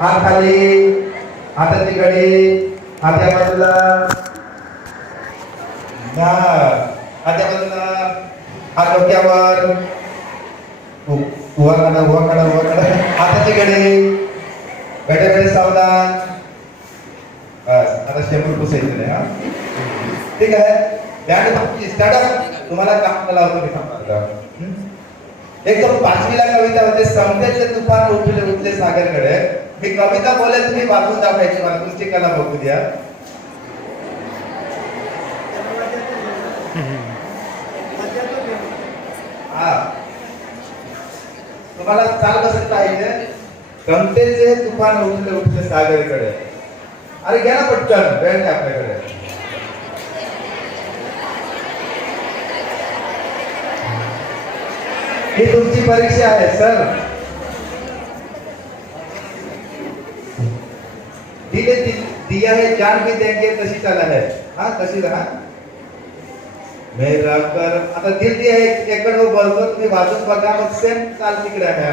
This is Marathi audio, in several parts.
हात खाली, हाताची घडी, हात्या बाजूला, हात्या बाजूला, हात डोक्यावर, उभा करा, हाताची घडी, घड्याकडे सावधान. बस आता शेपूट पुसायचं नाही. हा ठीक आहे. स्टार्ट तुम्हाला काम लावतो मी थांबा. एकदम 5वीला कविता होते, समजायचे तुफान उठले उठले सागरकडे. मी कविता बोले, तुम्ही वाचून दाखवायची, मला तुमची कला बघू द्या. हा तुम्हाला चाल बसत पाहिजे. समतेचे तुफान उठले उठले सागरकडे. अरे घ्या ना पटकन, वेळ नाही आपल्याकडे. ही तुमची परीक्षा आहे सर. दिले दिया है जान भी देंगे, तशी चाल आहे. हा तशी राहा. मेरा कर आता दिल दिया है एकड हो बोलतो, तुम्ही वाजून बघा, मग सेम चाल तिकडे आहे.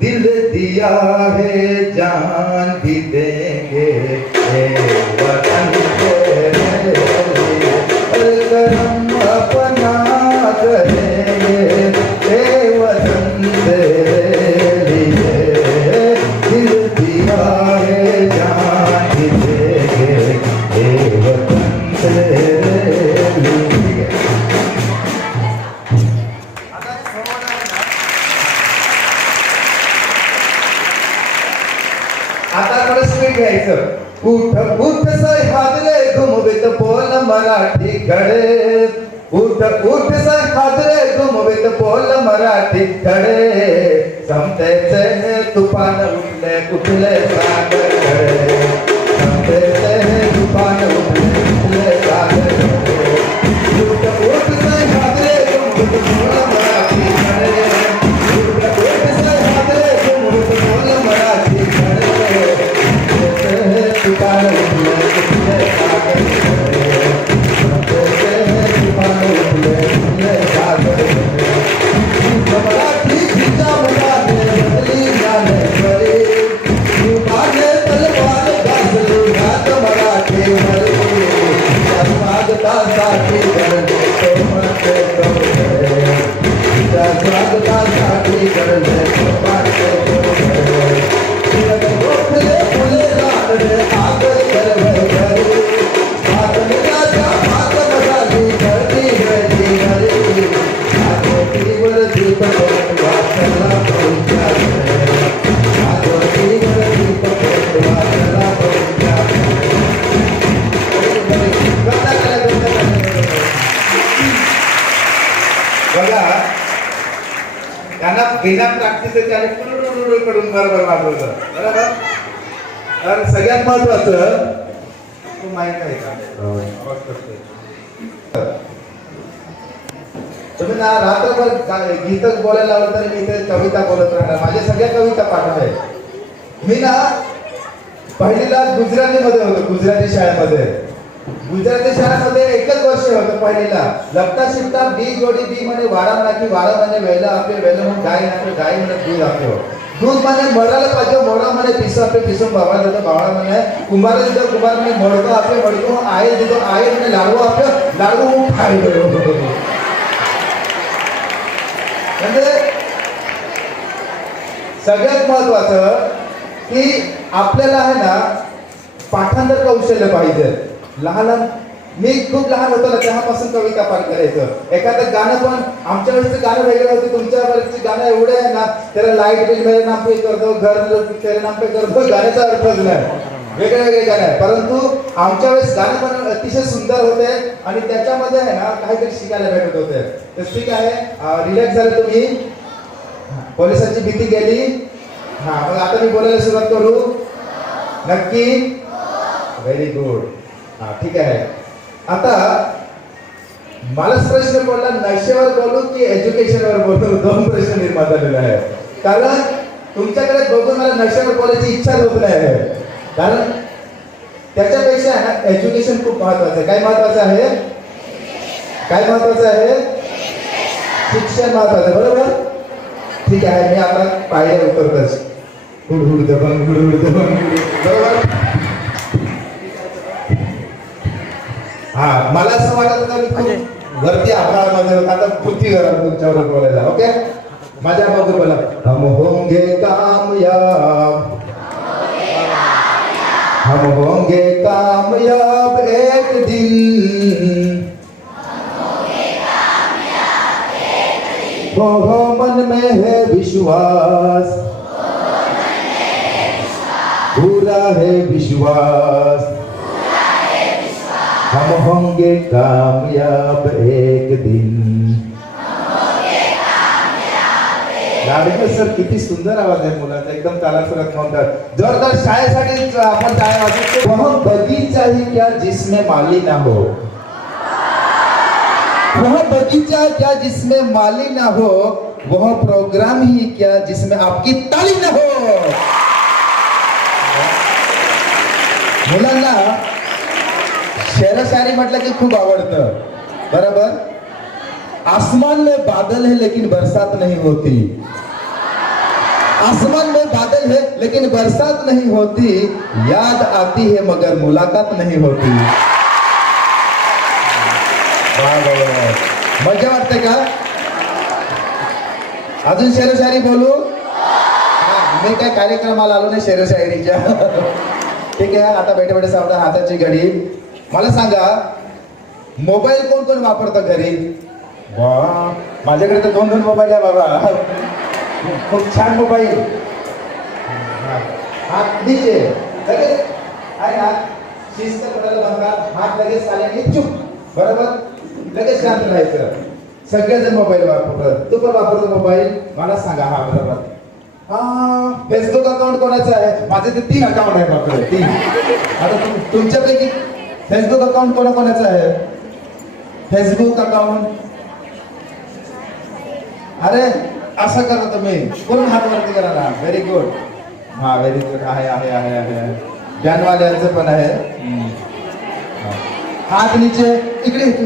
दिल दिया है जान भी देंगे, वतन तेरे लिए हम अपना करेंगे, वतन तेरे लिए. दिल दिया है जान भी देंगे, वतन तेरे लिए. आता थोडं स्पीड घ्यायचं. उठ उठ सह्याद्रे घुमवित बोल मराठी कडे. उठ उठ सह्याद्रे घुमवित बोल मराठी कडे. समतेचे तुफान उठले कुठले सागर कडे. समतेचे तुफान उठले कुठले सागर कडे. उठ उठ सह्याद्रे घुमवित बोल मराठी कडे. उठ उठ सह्याद्रे घुमवित बोल मराठी कडे. तुफान उठले कुठले सागर कडे. तुफान उठले कुठले सागर कडे. मराठी जिजाऊने बदली ज्ञानेश्वरी. तुफाने तलवार गाजली घात मराठीवरी. त्या स्वागतासाठी गरजे सोमते सोमते. त्या स्वागतासाठी गरजे सोमते सोमते. गोखले फुले लाडले आगर करवे घरी. मातंगाच्या मात मजाली गर्दी गर्दी घरी. आगोतीवर दीप करून वाचला पौंच्या घरी. आगोतीवर दीप करून वाचला पौंच्या घरी. बघा त्यांना बिना प्रॅक्टिस त्याने कडून बरोबर वाजवलं. बरोबर. तर सगळ्यात महत्वाचं तो माहित आहे का आवाज करतोय. तुम्ही ना रात्रभर गीत बोलायला लावलं तर मी इथे कविता बोलत राहणार. माझ्या सगळ्या कविता पाठ आहे. मी ना पहिलीला गुजरातीमध्ये होतो, गुजराती शाळेमध्ये. गुजराती शाळेमध्ये एकच वर्ष होतं पहिलीला. लपता शिपता बी जोडी बी म्हणे वारा नाकी वारा म्हणे वेला आपले वेल म्हणून गाय नाके गाय म्हणे दूध आपले. दूध म्हणे मरायला पाहिजे मोडा म्हणे पिसू आपले पिसून बाबा देतो बाबा म्हणे. कुंभार देतो कुंभार म्हणे मडको आपले मडको. आहे देतो आहे म्हणे लाडू आपलं लाडू खाय. म्हणजे सगळ्यात महत्वाचं की आपल्याला आहे ना पाठांतर कौशल्य पाहिजे. लहान मी खूप लहान होतो ना तेव्हापासून कविता पाठ करायचं. एखादं गाणं पण आमच्या वेळेचं गाणं वेगळं होतं, तुमच्या वेळेचे गाणं एवढे आहे ना. त्याला लाईट बिल मेरे नाम पे करतो, घर तेरे नाम पे करतो, गाण्याचा अर्थच नाही. वेगळे वेगळे गाणे आहे. परंतु आमच्या वेळेस गाणं पण अतिशय सुंदर होते आणि त्याच्यामध्ये आहे ना काहीतरी शिकायला भेटत होते. तर ठीक आहे. रिलॅक्स झाले तुम्ही. पोलिसांची भीती गेली. हा मग आता मी बोलायला सुरुवात करू. नक्की. Very good. हा ठीक आहे. आता मला प्रश्न पडला नशेवर बोलू की एज्युकेशनवर बोलू. दोन प्रश्न निर्माण झालेले आहे. कारण तुमच्याकडे बघून मला नशेवर बोलायची इच्छाच होत नाही. कारण त्याच्यापेक्षा एज्युकेशन खूप महत्वाचं आहे. काय महत्वाचं आहे? काय महत्वाचं आहे? शिक्षण महत्वाचं आहे. बरोबर. ठीक आहे. मी आता पाहिजे उतरतच. हुडहुड दबंग हुडहुड दबंग. बरोबर. हा मला असं वाटत होतं की खूप वरती आभाळामध्ये होता, आता पृथ्वी घरात तुमच्यावर बोलायला. ओके माझ्या बघू बोला. हम होंगे कामयाब, हम होंगे कामयाब एक दिन, हो मन में है विश्वास, पूरा है विश्वास, हम होंगे कामयाब एक दिन. लाडके सर किती सुंदर आवाज आहे मुलाचा, एकदम तालासुरात म्हणतात. जोरदार शाळेसाठी आपण टाळ्या वाजवतो. वह बगीचा ही क्या जिसमें माली ना हो, वह बगीचा क्या जिसमें माली ना हो, वह प्रोग्राम ही क्या जिसमें आपकी ताली ना हो. मुलांना शेर शायरी म्हटलं की खूप आवडतं. बरोबर. आसमान में बादल है लेकिन बरसात नहीं होती, आसमान में बादल है लेकिन बरसात नहीं होती, याद आती है मगर मुलाकात नहीं होती. मजा वाटते का? अजून शेरशायरी बोलू? मी काय कार्यक्रमाला आलो नाही शेरशायरीच्या. ठीक आहे आता बैठे बैठे सावधा हाताची घडी. मला सांगा मोबाईल कोण कोण वापरतं घरी? वा माझ्याकडे तर 2 मोबाईल आहे बाबा. खूप छान मोबाईल. हात नीचे लगेच आहे ना, शिस्त पडायला बघतात. हात लगेच आल्याने चुप. बरोबर. लगेच शांत राहायचं. सगळेजण मोबाईल वापरतात. तू पण वापरतो मोबाईल? मला सांगा. हा बरोबर. हा फेसबुक अकाउंट कोणाचं आहे? माझे ते 3 अकाउंट आहे बापरे 3. आता तुमच्यापैकी फेसबुक अकाउंट कोणाकोणाचं आहे? फेसबुक अकाउंट अरे असं करा तुम्ही. कोण हात वरती करा ना. Very good. हा व्हेरी गुड. आहे आहे आहे आहे. बॅनवाल्यांचं पण आहे. हात नीचे. इकडे इकडे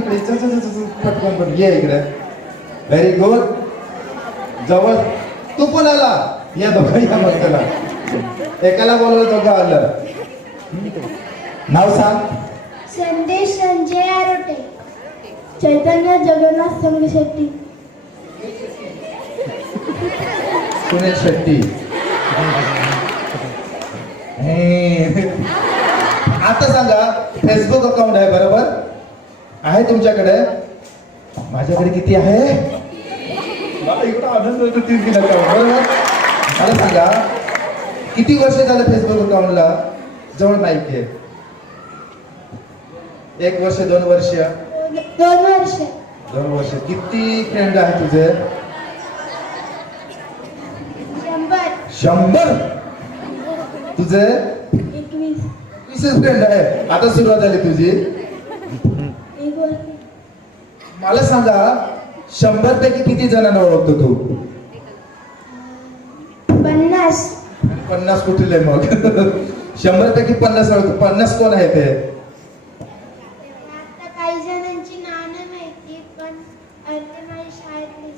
पटकन पण ये इकडे. Very good. जवळ तू पण आला. या दोघं या मग त्याला एकाला बोलवलं दोघं आलं. नाव सांग. संदेश संजय आरोटे. चैतन्य जगन्नाथ संघ शेट्टी. सुनील शेट्टी. आता सांगा फेसबुक अकाउंट आहे बरोबर आहे तुमच्याकडे? माझ्याकडे किती आहे? मला इकडं आनंद होतो 3 अकाउंट. बरोबर. मला सांगा किती वर्ष झालं फेसबुक अकाउंटला? जवळ माहिती आहे. 1 वर्ष 2 वर्ष? 2 वर्ष. 2 वर्ष. किती फ्रेंड आहे तुझे? 100. तुझे 21 फ्रेंड आहे. आता सुरुवात झाली तुझी. 1 वर्ष. मला सांगा 100 पैकी किती जणांना ओळखतो तू? 50. 50 कुठले मग? 100 पैकी 50 ओळखतो. 50 कोण आहे ते? आता काही जणांची नाव नाही माहिती पण ते माझ्या शाळेतली.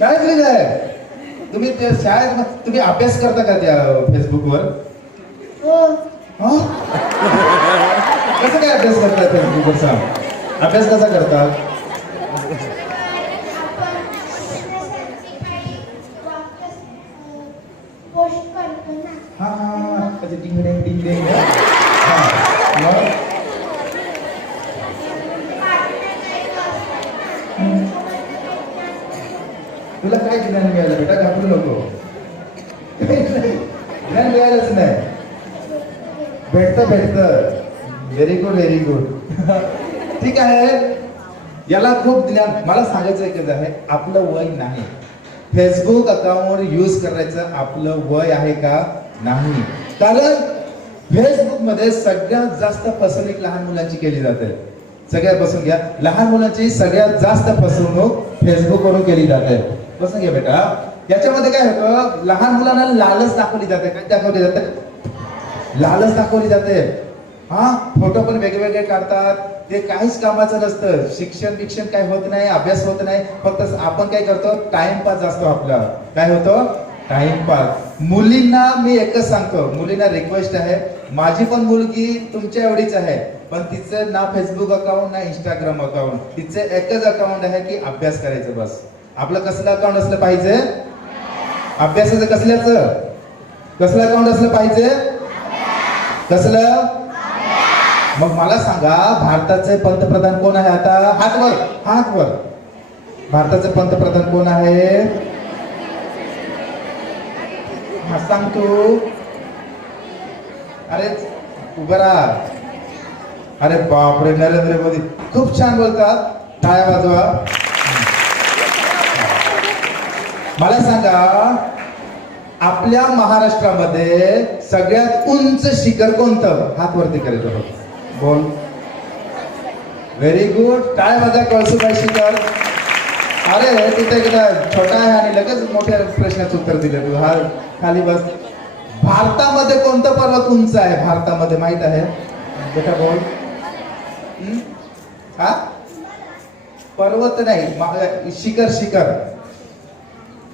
शाळेतलीच आहे. तुम्ही ते शाळेत तुम्ही अभ्यास करता का त्या फेसबुकवर? हो. कसं काय अभ्यास करता फेसबुकवर? सांग. अभ्यास कसा करता? आपण काही वाक्य पोस्ट करतो ना. हा कधी डिंग डिंग डिंग डिंग. हा मग तुला काय ज्ञान मिळालं बेटा? घाबरू नको. ज्ञान मिळालंच नाही. भेटतं. Very good very good. ठीक आहे. याला खूप ज्ञान. मला सांगायचं एकच आहे आपलं वय नाही. फेसबुक अकाउंट यूज करायचं आपलं वय आहे का? नाही. कारण फेसबुक मध्ये सगळ्यात जास्त फसवणूक लहान मुलांची केली जाते. सगळ्यात बसून घ्या. लहान मुलांची सगळ्यात जास्त फसवणूक फेसबुक वरून केली जाते. बसून घ्या बेटा. याच्यामध्ये काय होतं? लहान मुलांना लालच दाखवली जाते. काय दाखवली जाते? लालच दाखवली जाते. हा फोटो पण वेगवेगळे काढतात. ते काहीच कामाचं नसतं. शिक्षण काय होत नाही. अभ्यास होत नाही. फक्त आपण काय करतो? टाइमपास असतो आपला. काय होतो? टाइमपास. मुलींना मी एकच सांगतो, मुलींना रिक्वेस्ट आहे, माझी पण मुलगी तुमच्या एवढीच आहे, पण तिचं ना फेसबुक अकाउंट ना इंस्टाग्राम अकाउंट, तिचं एकच अकाउंट आहे की अभ्यास करायचं बस. आपलं कसलं अकाउंट असलं पाहिजे? अभ्यासाचं. कसलं अकाउंट असलं पाहिजे? कसलं? मग मला सांगा, भारताचे पंतप्रधान कोण आहे आता? हात वर. भारताचे पंतप्रधान कोण आहे? हा सांग तू. अरे उभं राहा. अरे बापरे, नरेंद्र मोदी खूप छान बोलतात, टाळ्या वाजवा. मला सांगा, आपल्या महाराष्ट्रामध्ये सगळ्यात उंच शिखर कोणतं? हात वरती करायचं बघ. बोल. Very good. टाळ्या वाजवा. कळसुबाई शिखर. अरे तिथे एकदा छोटा आहे आणि लगेच मोठ्या प्रश्नाचं उत्तर दिलं तू. हा खाली बस. भारतामध्ये कोणतं पर्वत उंच आहे? भारतामध्ये माहित आहे बेटा? बोल. हा पर्वत नाही, शिखर.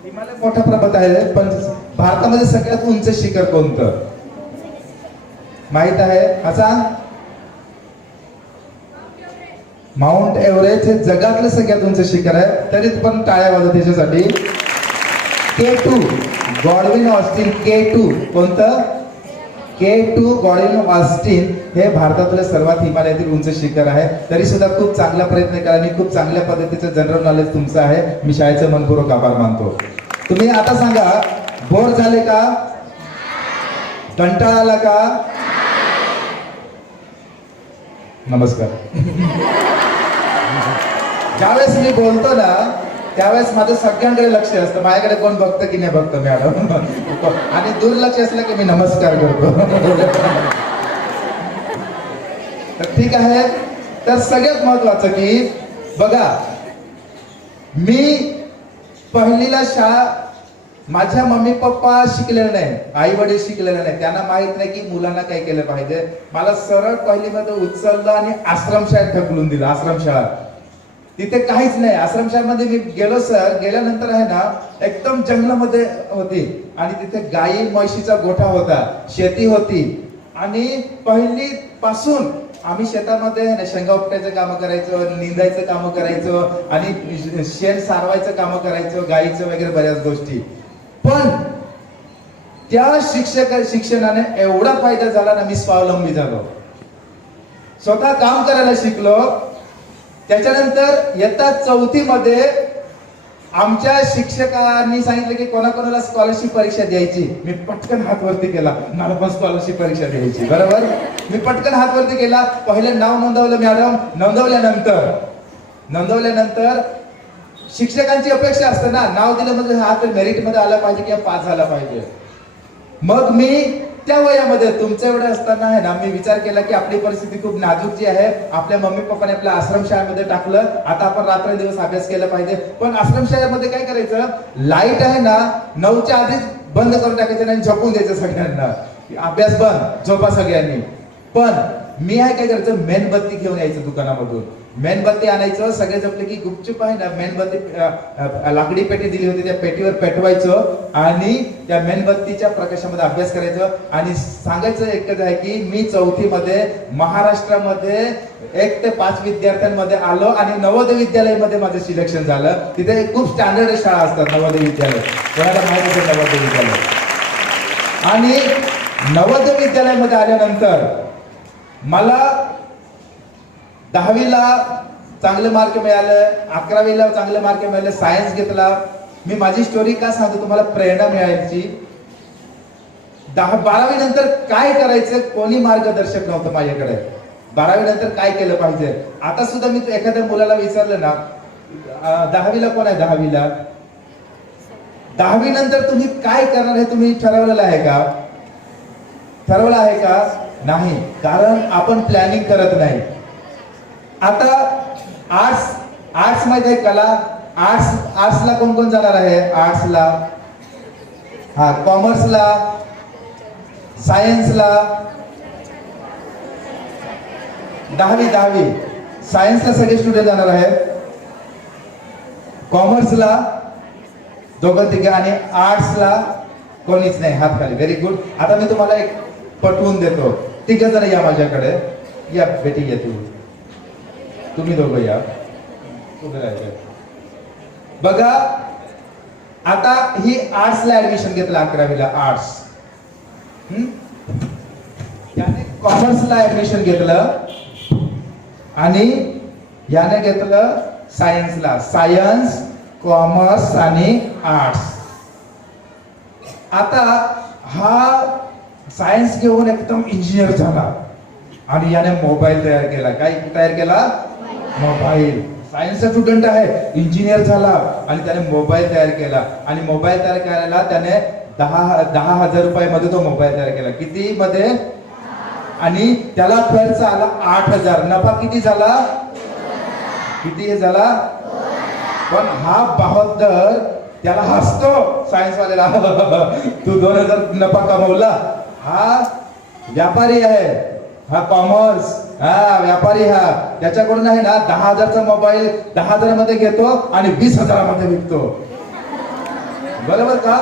हिमालय मोठा पर्वत आहे, पण भारतामध्ये सगळ्यात उंच शिखर कोणतं माहित आहे? असा माउंट एव्हरेस्ट हे जगातलं सगळ्यात उंच शिखर आहे. तरी पण टाळ्या वाजवा त्याच्यासाठी. K2 Godwin Austen. K2 कोणतं? K2 गॉडविन ऑस्टिन हे भारतातलं सर्वात हिमालयातील उंच शिखर आहे. तरी सुद्धा खूप चांगला प्रयत्न करा आणि खूप चांगल्या पद्धतीचं जनरल नॉलेज तुमचं आहे. मी शाळेचं मनपूर्वक आभार मानतो. तुम्ही आता सांगा, बोर झाले का? कंटाळा आला का? नमस्कार. ज्यावेळेस मी बोलतो ना, त्यावेळेस माझं सगळ्यांकडे लक्ष असतं, माझ्याकडे कोण बघतं की नाही बघतं मॅडम. आणि दुर्लक्ष असलं की मी नमस्कार करतो. तर ठीक आहे. तर सगळ्यात महत्वाचं की बघा, मी पहिलीला शाळा, माझ्या मम्मी पप्पा शिकलेले नाही, आई वडील शिकलेले नाही, त्यांना माहित नाही की मुलांना काय केलं पाहिजे. मला सरळ पहिलीमध्ये उचललं आणि आश्रमशाळेत ढकलून दिलं. आश्रमशाळा तिथे काहीच नाही. आश्रमशाळेमध्ये मी गेलो सर, गेल्यानंतर आहे ना, एकदम जंगलामध्ये होती आणि तिथे गाई म्हशीचा गोठा होता, शेती होती. आणि पहिली पासून आम्ही शेतामध्ये आहे ना, शेंगा उपटायचं काम करायचो, निंदायचं काम करायचो आणि शेण सारवायचं काम करायचो, गाईचं वगैरे बऱ्याच गोष्टी. पण त्या शिक्षणाने एवढा फायदा झाला ना, मी स्वावलंबी झालो, स्वतः काम करायला शिकलो. त्याच्यानंतर इयत्ता 4थी मध्ये आमच्या शिक्षकांनी सांगितलं की कोणाकोणाला स्कॉलरशिप परीक्षा द्यायची. मी पटकन हात वरती केला, मला पण स्कॉलरशिप परीक्षा द्यायची. बरोबर. मी पटकन हात वरती केला. पहिले नाव नोंदवलं मॅडम. नोंदवल्यानंतर शिक्षकांची अपेक्षा असते ना, नाव दिलं म्हणजे हा तर मेरिट मध्ये आला पाहिजे किंवा पास झाला पाहिजे. मग मी त्या वयामध्ये तुमच्या एवढं असताना आहे ना, मी विचार केला की आपली परिस्थिती खूप नाजूक जी आहे, आपल्या मम्मी पप्पाने आपल्या आश्रमशाळेमध्ये टाकलं, आता आपण रात्रंदिवस अभ्यास केला पाहिजे. पण आश्रमशाळेमध्ये काय करायचं, लाईट आहे ना 9च्या आधीच बंद करून टाकायचं आणि झोपून द्यायचं सगळ्यांना, अभ्यास बंद, झोपा सगळ्यांनी. पण मी आहे काय करायचं, मेणबत्ती घेऊन यायचं दुकानामधून, मेणबत्ती आणायचं, सगळे जपले की गुपचूप आहे ना मेणबत्ती, लाकडी पेटी दिली होती त्या पेटीवर पेटवायचं आणि त्या मेणबत्तीच्या प्रकाशामध्ये अभ्यास करायचं. आणि सांगायचं एकच आहे की मी 4थी मध्ये महाराष्ट्रामध्ये 1 ते 5 विद्यार्थ्यांमध्ये आलो आणि नवोदय विद्यालयामध्ये माझं सिलेक्शन झालं. तिथे खूप स्टँडर्ड शाळा असतात नवोदय विद्यालय, कोणाला माहिती असेल नवोदय विद्यालय. आणि नवोदय विद्यालयामध्ये आल्यानंतर मला 10वीला चांगले मार्क मिळाले, 11वीला चांगले मार्क मिळाले, सायन्स घेतला. मी माझी स्टोरी का सांगतो तुम्हाला, प्रेरणा मिळायची. 12वी नंतर काय करायचं कोणी मार्गदर्शक नव्हतं माझ्याकडे. 12वी नंतर काय केलं पाहिजे. आता सुद्धा मी एखाद्या मुलाला विचारलं ना, 10वीला कोण आहे, 10वी नंतर तुम्ही काय करणार हे तुम्ही ठरवलेलं आहे का? ठरवलं आहे का? नाही, कारण आपण प्लॅनिंग करत नाही. आता आर्ट्स माहिती आहे, कला, आर्ट्सला कोण कोण जाणार आहे? आर्ट्सला, हा, कॉमर्सला, सायन्सला, 10वी सायन्सला सगळे स्टुडंट जाणार आहे, कॉमर्सला दोघं तिघे आणि आर्ट्सला कोणीच नाही, हात खाली. Very good. आता मी तुम्हाला एक पटवून देतो. तिघ जण या माझ्याकडे. या बेटी, या तुम्ही दोघं या. उभे राहायचं. बघा, आता ही आर्ट्सला ऍडमिशन घेतलं, 11वीला आर्ट्स. याने कॉमर्सला ऍडमिशन घेतलं आणि याने घेतलं सायन्सला. सायन्स, कॉमर्स आणि आर्ट्स. आता हा सायन्स घेऊन एकदम इंजिनियर झाला आणि याने मोबाईल तयार केला. काय तयार केला? मोबाईल. सायन्सचा स्टुडंट आहे, इंजिनियर झाला आणि त्याने मोबाईल तयार केला. आणि मोबाईल तयार करायला त्याने 10,000 रुपयामध्ये तो मोबाईल तयार केला. किती मध्ये? आणि त्याला खर्च आला 8,000. नफा किती झाला? किती झाला? पण हा बहादर त्याला हसतो सायन्स वाल्याला, तू 2,000 नफा कमवला. हा व्यापारी आहे, हा कॉमर्स, हा व्यापारी. हा त्याच्याकडून आहे ना 10,000चा मोबाईल 10,000 मध्ये घेतो आणि 20,000 मध्ये विकतो. बरोबर का?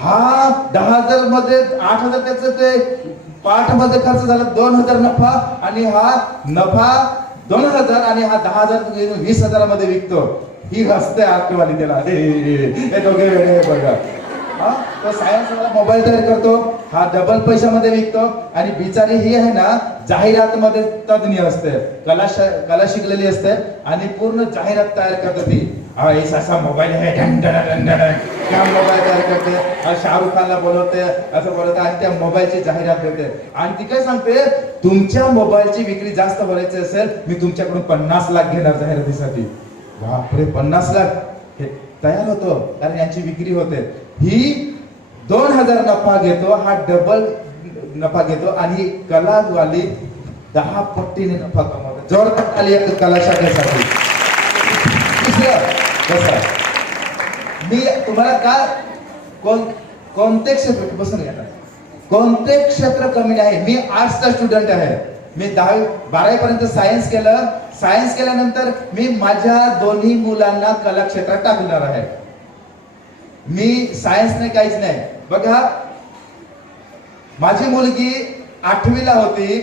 हा 10,000 मध्ये 8,000 त्याचं ते पाठ मध्ये खर्च झाला, 2,000 नफा. आणि हा नफा 2,000 आणि हा 10,000 20,000 मध्ये विकतो. ही हसते आर्टवाली त्याला, हे दोघे वेगळे बघा. तो सायन्स वाला मोबाईल तयार करतो, हा डबल पैशामध्ये विकतो. आणि बिचारी ही आहे ना जाहिरात मध्ये तज्ञ असते, कला शिकलेली असते आणि पूर्ण जाहिरात तयार करते ती. असा मोबाईल आहे, क्या मोबाईल तयार करते, शाहरुख खानला बोलवते, असं बोलवते आणि त्या मोबाईलची जाहिरात देते. आणि ती काय सांगते, तुमच्या मोबाईलची विक्री जास्त भरायची असेल, मी तुमच्याकडून 50 लाख घेणार जाहिरातीसाठी. बापरे, 50 लाख. हे तयार होतो कारण यांची विक्री होते. ही 2,000 नफा घेतो, हा डबल नफा घेतो आणि कलावाली 10 पट्टीने नफा कमवतो. जोरदार आली कला शाखेसाठी. कसं मी तुम्हाला काय कोणते क्षेत्र बसून येणार, कोणते क्षेत्र कमी आहे? मी आर्ट्सचा स्टुडंट आहे. मी 10वी-12वी पर्यंत सायन्स केलं. सायन्स केल्यानंतर मी माझ्या दोन्ही मुलांना कला क्षेत्रात टाकणार आहे. मी सायन्स नाही, काहीच नाही. बघा, माझी मुलगी 8वीला होती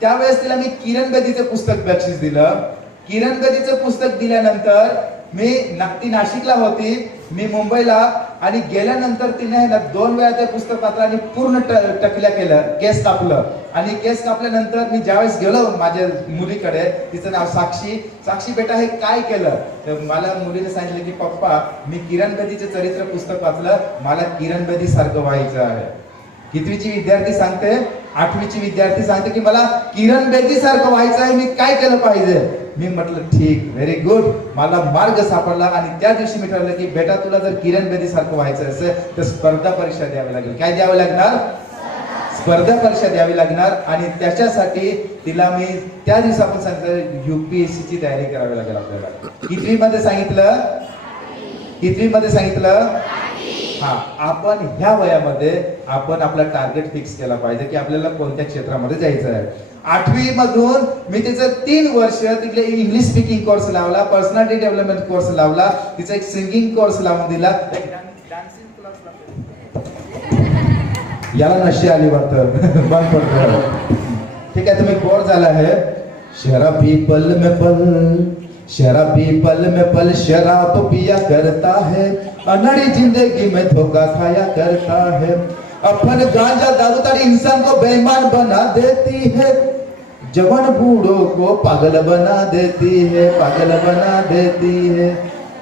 त्यावेळेस तिला मी किरण बेदीचं पुस्तक बक्षीस दिलं. किरण बेदीचं पुस्तक दिल्यानंतर ती नाशिकला होती, मी मुंबईला. आणि गेल्यानंतर तिने 2 वेळा ते पुस्तक वाचलं आणि पूर्ण टकल्या केलं, केस कापलं. आणि केस कापल्यानंतर मी ज्यावेळेस गेलो माझ्या मुलीकडे, तिचं नाव साक्षी. साक्षी बेटा हे काय केलं? तर मला मुलीने सांगितलं की पप्पा, मी किरण बेदीचे चरित्र पुस्तक वाचलं, मला किरण बेदी सारखं व्हायचं आहे. कितवीची विद्यार्थी सांगते? 8वीची विद्यार्थी सांगते की मला किरण बेदी सारखं व्हायचं आहे, मी काय केलं पाहिजे? मी म्हटलं ठीक, व्हेरी गुड. मला मार्ग सापडला. आणि त्या दिवशी मी ठरवलं की बेटा, तुला जर किरण बेदी सारखं व्हायचं असेल तर स्पर्धा परीक्षा द्यावी लागेल. काय द्यावं लागणार? स्पर्धा परीक्षा द्यावी लागणार. आणि त्याच्यासाठी तिला मी त्या दिवशी आपण सांगितलं UPSC ची तयारी करावी लागेल आपल्याला. कितवीमध्ये सांगितलं? कितवीमध्ये सांगितलं? हा, आपण ह्या वयामध्ये आपण आपला टार्गेट फिक्स केला पाहिजे की आपल्याला कोणत्या क्षेत्रामध्ये जायचं आहे. 8वी मधून मी तिचं 3 वर्ष तिकडे इंग्लिश स्पीकिंग कोर्स लावला, पर्सनॅलिटी डेव्हलपमेंट कोर्स लावला, तिचा एक सिंगिंग कोर्स लावून दिला. याला नशी आली वाटतं, बंद पडतो. ठीक आहे, तुम्ही बोर झाला आहे. शराबी पल में पल, शराबी पल में पल शराब पिया करता है, अनड़ी जिंदगी में धोखा खाया करता है. अपन गांजा दारू ताड़ी इंसान को बेईमान बना देती है, जवान बूढ़ों को पागल बना देती है, पागल बना देती है.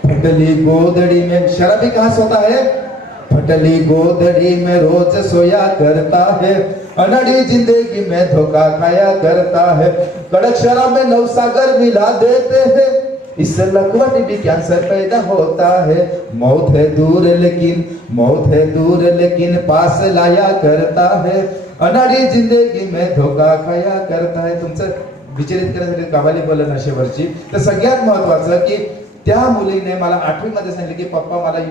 फटली गोदड़ी में शराबी कहाँ सोता है? फटली गोदड़ी में रोज सोया करता है, अनड़ी जिंदगी में धोखा खाया करता है. कड़क शराब में नवसागर मिला देते हैं, इससे लकवट भी कैंसर पैदा होता है. मौत है दूर लेकिन, मौत है दूर लेकिन पास लाया करता है, अनड़ी जिंदगी में धोखा खाया करता है. तुमचं विचलित करण्यासाठी कवाली बोलणं नशेवरची. तर सगळ्यात महत्वाचं की त्या मुलीने मला 8वी मध्ये सांगितलं की पप्पा, मला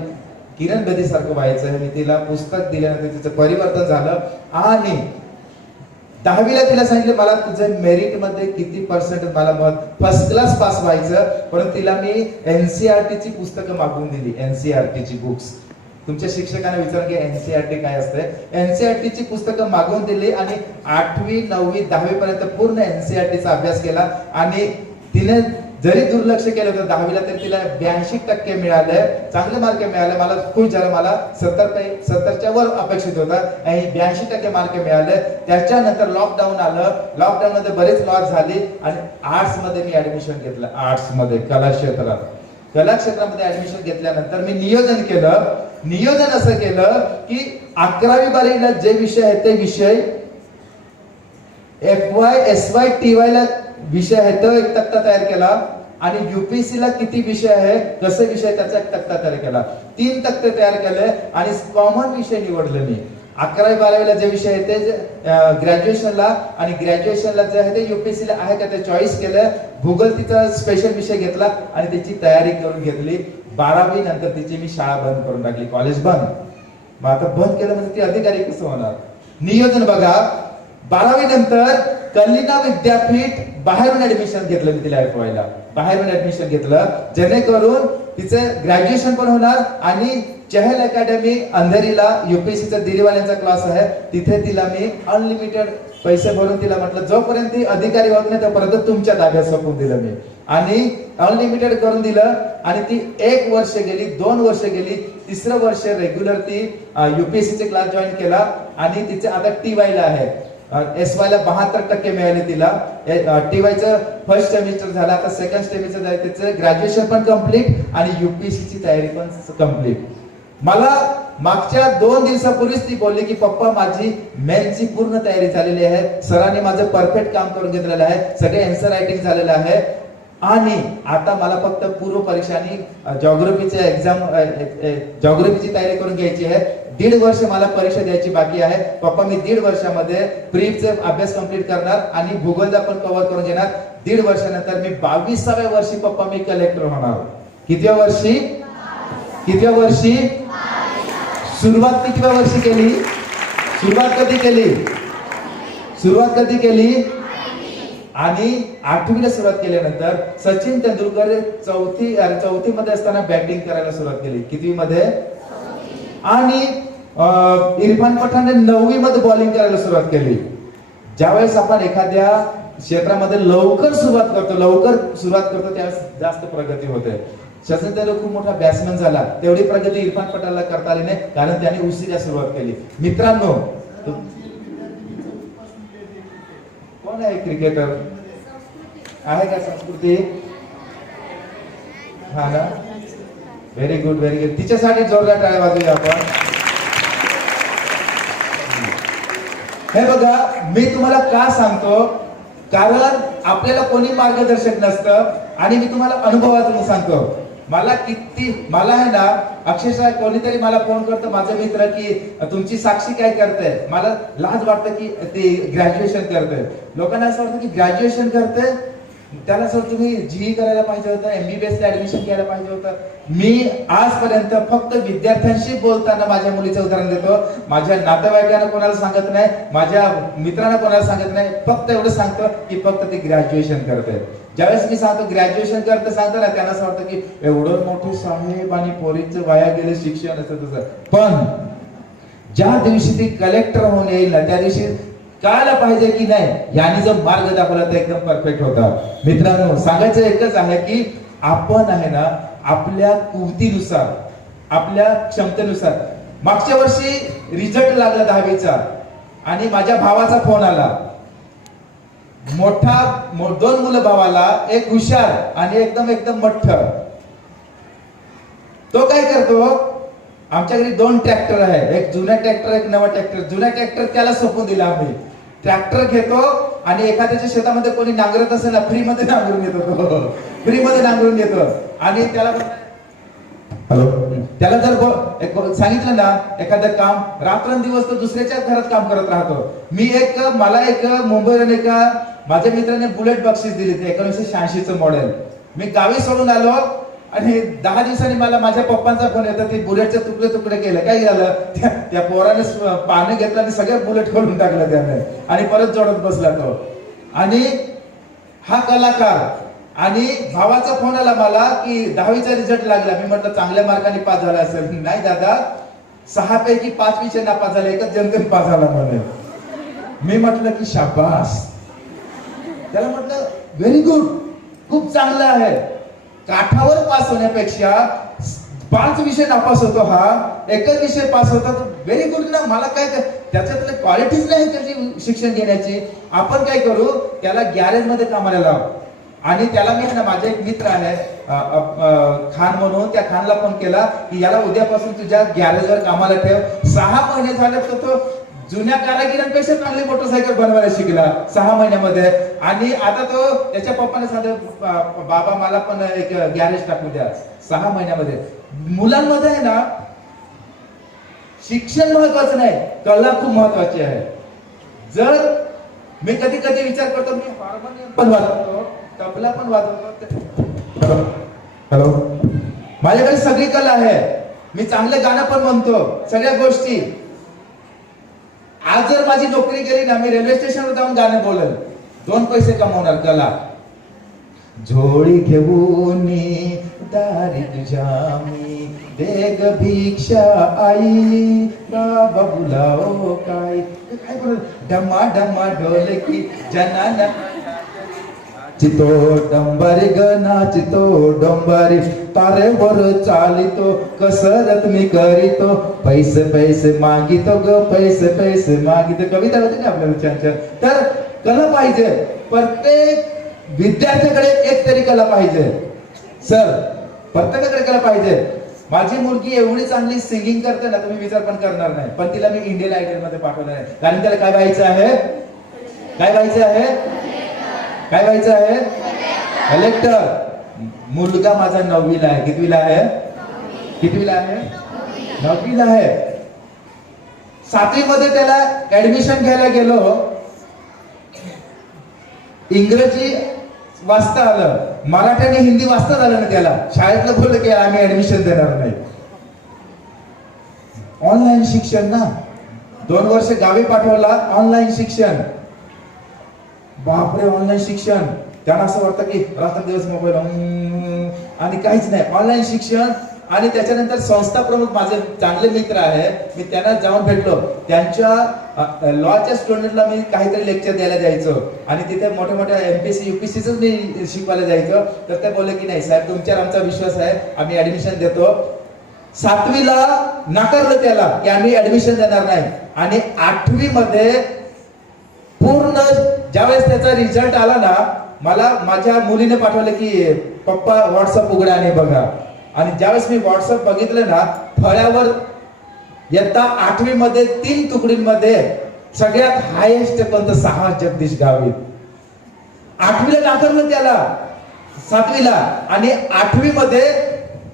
किरण बेदी सारखं व्हायचं आहे. मी तिला पुस्तक दिल्यानंतर तिचं परिवर्तन झालं. आणि 10वीला तिला सांगितलं मला तुझं मेरिट मध्ये किती पर्सेंट, मला फर्स्ट क्लास पास व्हायचं. पण तिला मी NCERT ची पुस्तकं मागवून दिली, NCERT ची बुक्स. तुमच्या शिक्षकांना विचारा की एनसीईआरटी काय असते. एनसीईआरटी ची पुस्तकं मागवून दिली आणि 8वी 9वी 10वी पर्यंत पूर्ण एनसीईआरटीचा अभ्यास केला आणि तिने जरी दुर्लक्ष केलं होतं 10वीला तरी तिला 82% मिळाले, चांगले मार्क मिळाले. मला खुश झालं, मला 70च्या वर अपेक्षित होता आणि 82% मार्क मिळाले. त्याच्यानंतर लॉकडाऊन आलं, लॉकडाऊन मध्ये बरेच लॉस झाली आणि आर्ट्स मध्ये मी ऍडमिशन घेतलं. आर्ट्स मध्ये कला क्षेत्रामध्ये ऍडमिशन घेतल्यानंतर मी नियोजन असं केलं की 11वी 12वीला जे विषय आहेत ते विषय FY SY TY ला विषय आहे तो एक तक्ता तयार केला आणि युपीएससी ला किती विषय आहे कसे विषय त्याचा एक तक्ता तयार केला. 3 तक्ते तयार केले आणि कॉमन विषय निवडले मी. 11वी 12वीला जे विषय आहे ते ग्रॅज्युएशनला आणि ग्रॅज्युएशनला जे आहे ते युपीएससी ला आहे का ते चॉईस केलं. भूगोल तिचा स्पेशल विषय घेतला आणि त्याची तयारी करून घेतली. 12वी नंतर तिची मी शाळा बंद करून टाकली, कॉलेज बंद. मग आता बंद केलं म्हणजे ती अधिकारी कसं होणार. नियोजन बघा, 12वी नंतर कलिना विद्यापीठ बाहेरून ऍडमिशन घेतलं मी तिला FY ला, बाहेरून ऍडमिशन घेतलं जेणेकरून तिचं ग्रॅज्युएशन पण होणार आणि चहल अकॅडमी अंधेरीला युपीएससीचा दिरीवाल्यांचा क्लास आहे तिथे तिला मी अनलिमिटेड पैसे भरून तिला म्हटलं जोपर्यंत ती अधिकारी होत नाही तोपर्यंत तुमच्या ताब्यात सोपवून दिलं मी आणि अनलिमिटेड करून दिलं आणि ती 1 वर्ष गेली, 2 वर्ष गेली, 3रं वर्ष रेग्युलर ती युपीएससीचे क्लास जॉईन केला आणि तिचे आता TY ला आहे. SY ला 72% मिळाले तिला. TY चं फर्स्ट सेमिस्टर झाला, आता सेकंड सेमिस्टर झालं, त्याचं ग्रॅज्युएशन पण कम्प्लीट आणि युपीएससी ची तयारी पण कम्प्लीट. मला मागच्या 2 दिवसापूर्वीच ती बोलली की पप्पा माझी मेन्सची पूर्ण तयारी झालेली आहे, सरांनी माझं परफेक्ट काम करून घेतलेलं आहे, सगळे आन्सर रायटिंग झालेलं आहे आणि आता मला फक्त पूर्व परीक्षा आणि जॉग्राफीचे एक्झाम जॉग्राफीची तयारी करून घ्यायची आहे. 1.5 वर्ष मला परीक्षा द्यायची बाकी आहे. पप्पा मी 1.5 वर्षामध्ये प्रीचे अभ्यास कंप्लीट करणार आणि भूगोलला पण कव्हर करून घेणार. 1.5 वर्षानंतर मी 22व्या वर्षी पप्पा मी कलेक्टर होणार. कितव्या वर्षी? सुरुवात कितव्या वर्षी केली? सुरुवात कधी केली? आणि 8वीला सुरुवात केल्यानंतर सचिन तेंडुलकर चौथी मध्ये असताना बॅटिंग करायला सुरुवात केली. कितवी मध्ये? आणि इरफान पठाणने 9वी मध्ये बॉलिंग करायला सुरुवात केली. ज्यावेळेस आपण एखाद्या क्षेत्रामध्ये लवकर सुरुवात करतो त्यावेळेस जास्त प्रगती होते. सचिन तेंडुलकर खूप मोठा बॅट्समॅन झाला, तेवढी प्रगती इरफान पठाणला करता आली नाही कारण त्याने उशिरा सुरुवात केली. मित्रांनो, कोण आहे क्रिकेटर? आहे का संस्कृती? हा ना, व्हेरी गुड. तिच्यासाठी जोरदार टाळ्या वाजवूया आपण. हे बघा, मी तुम्हाला का सांगतो, कारण आपल्याला कोणी मार्गदर्शक नसतं आणि मी तुम्हाला अनुभवातून सांगतो. मला आहे ना, अक्षरशः कोणीतरी मला फोन करतो माझा मित्र की तुमची साक्षी काय करते. मला लाज वाटतं की ते ग्रॅज्युएशन करते. लोकांना असं वाटतं की ग्रॅज्युएशन करते त्याला सर तुम्ही जीई करायला पाहिजे होतं, MBBS ला ऍडमिशन घ्यायला पाहिजे होतं. मी आजपर्यंत फक्त विद्यार्थ्यांशी बोलताना माझ्या मुलीचं उदाहरण देतो. माझ्या नातेवाईकांना कोणाला सांगत नाही, माझ्या मित्रांना कोणाला सांगत नाही, फक्त एवढं सांगतो की फक्त ती ग्रॅज्युएशन करते. ज्यावेळेस मी सांगतो ग्रॅज्युएशन करते सांगतो ना, त्यांना असं वाटतं की एवढं मोठे साहेब आणि पोरीचं वाया गेले शिक्षण असं तसं. पण ज्या दिवशी ती कलेक्टर होऊन येईल ना त्या दिवशी कळायला पाहिजे की नाही यांनी जो मार्ग दाखवला तो एकदम परफेक्ट होता. मित्रांनो, सांगायचं एकच आहे की आपण आहे ना आपल्या कुवतीनुसार, आपल्या क्षमतेनुसार. मागच्या वर्षी रिझल्ट लागला 10वीचा आणि माझ्या भावाचा फोन आला. 2 मुलं भावाला, एक हुशार आणि एकदम मठ्ठ. तो काय करतो, आमच्या घरी 2 ट्रॅक्टर आहे, एक जुना ट्रॅक्टर एक नवा ट्रॅक्टर. जुना ट्रॅक्टर त्याला सोपवून दिला आम्ही. ट्रॅक्टर घेतो आणि एखाद्याच्या शेतामध्ये कोणी नांगरत असेल ना फ्री मध्ये नांगरून घेतो आणि त्याला जर सांगितलं ना एखादं काम, रात्रंदिवस तो दुसऱ्याच्या घरात काम करत राहतो. मला मुंबईला माझ्या मित्राने बुलेट बक्षीस दिली, 1986चं मॉडेल. मी गावी सोडून आलो आणि 10 दिवसांनी मला माझ्या पप्पांचा फोन येतो, ते बुलेटचे तुकडे केले. काय झालं, त्या पोराने पाणी घेतलं आणि सगळं बुलेट खोलून टाकलं त्याने आणि परत जोडत बसला तो. आणि हा कलाकार आणि भावाचा फोन आला मला की 10वीचा रिझल्ट लागला. मी म्हटलं चांगल्या मार्काने पास झाला असेल. नाही दादा, 6 पैकी 5 विषय नापास झाले, एकच जनतेने पास झाला म्हणे. मी म्हटलं की शाबास. त्याला म्हटलं व्हेरी गुड, खूप चांगलं आहे. काठावर पास होण्यापेक्षा 5 विषय नापास होतो हा, एकच विषय पास होतात, व्हेरी गुड ना. मला काय त्याच्यातले क्वालिटीज नाही त्याची शिक्षण घेण्याची. आपण काय करू, त्याला गॅरेज मध्ये कामाला लाव. आणि त्याला मी ना, माझा एक मित्र आहे खान म्हणून, त्या खानला फोन केला की याला उद्यापासून तुझ्या गॅरेजवर कामाला ठेव. 6 महिने झाले तर तो जुन्या कारागिरांपेक्षा चांगली मोटरसायकल बनवायला शिकला 6 महिन्यामध्ये. आणि आता तो त्याच्या पप्पाने सांगितलं बाबा मला पण एक गॅरेज टाकू द्या. 6 महिन्यामध्ये. मुलांमध्ये आहे ना, शिक्षण महत्वाचं नाही, कला खूप महत्वाची आहे. जर मी कधी कधी विचार करतो, मी हार्मोनियम पण वाजवतो, तबला पण वाजवतो, हॅलो, माझ्याकडे सगळी कला आहे. मी चांगलं गाणं पण म्हणतो, सगळ्या गोष्टी. आज जर माझी नोकरी गेली ना, मी रेल्वे स्टेशनवर जाऊन गाणं बोलेल, 2 पैसे कमवणार. कला. झोळी घेऊन दारी तुझ्या मी देग भिक्षा आई, बाबा बुलाओ काय काय बोल, डम्मा डम्मा ढोलकी जनाना चितो डंबारी गना चितो डंबारी तारे वर चालितो कसरत मी करीतो पैसे पैसे मागितो ग पैसे पैसे मागितो. कविता होती ना आपल्या छान. तर कला पाहिजे, प्रत्येक विद्यार्थ्याकडे एक तरी कला पाहिजे सर, प्रत्येकाकडे कला पाहिजे. माझी मुलगी एवढी चांगली सिंगिंग करते ना, तुम्ही विचार पण करणार नाही. पण तिला मी इंडियन आयडल मध्ये पाठवलं आहे, कारण त्याला काय व्हायचं आहे, काय व्हायचं आहे, काय व्हायचं आहे, कलेक्टर. मुलगा माझा 9वीला आहे. कितवीला आहे, कितवीला आहे, 9वीला आहे. 7वी मध्ये त्याला ऍडमिशन घ्यायला गेलो, इंग्रजी वाचता आलं, मराठी आणि हिंदी वाचता आलं ना त्याला. शाळेतलं बोललं की आम्ही ऍडमिशन देणार नाही. ऑनलाईन शिक्षण ना, 2 वर्ष गावी पाठवला, ऑनलाईन शिक्षण. बापरे, ऑनलाईन शिक्षण. त्यांना असं वाटतं की रात्र दिवस मोबाईल आणि काहीच नाही, ऑनलाईन शिक्षण. आणि त्याच्यानंतर संस्था प्रमुख माझे चांगले मित्र आहे, मी त्यांना जाऊन भेटलो. त्यांच्या लॉच्या स्टुडंटला मी काहीतरी लेक्चर द्यायला जायचो आणि तिथे मोठ्या मोठ्या एमपीसी युपीसीच मी शिकवायला जायचो. तर ते बोलले की नाही साहेब, तुमच्यावर आमचा विश्वास आहे, आम्ही ऍडमिशन देतो. 7वीला नाकारलं त्याला की आम्ही ऍडमिशन देणार नाही. आणि 8वी मध्ये पूर्ण ज्यावेळेस त्याचा रिझल्ट आला ना, मला माझ्या मुलीने पाठवलं की पप्पा व्हॉट्सअप उघडा आणि बघा. आणि ज्यावेळेस मी व्हॉट्सअप बघितलं ना, फळ्यावर इयत्ता 8वी मध्ये 3 तुकडींमध्ये सगळ्यात हायेस्ट कोणतं, 6 जगदीश गावित. 8वीला नाकारलं त्याला, 7वीला. आणि 8वी मध्ये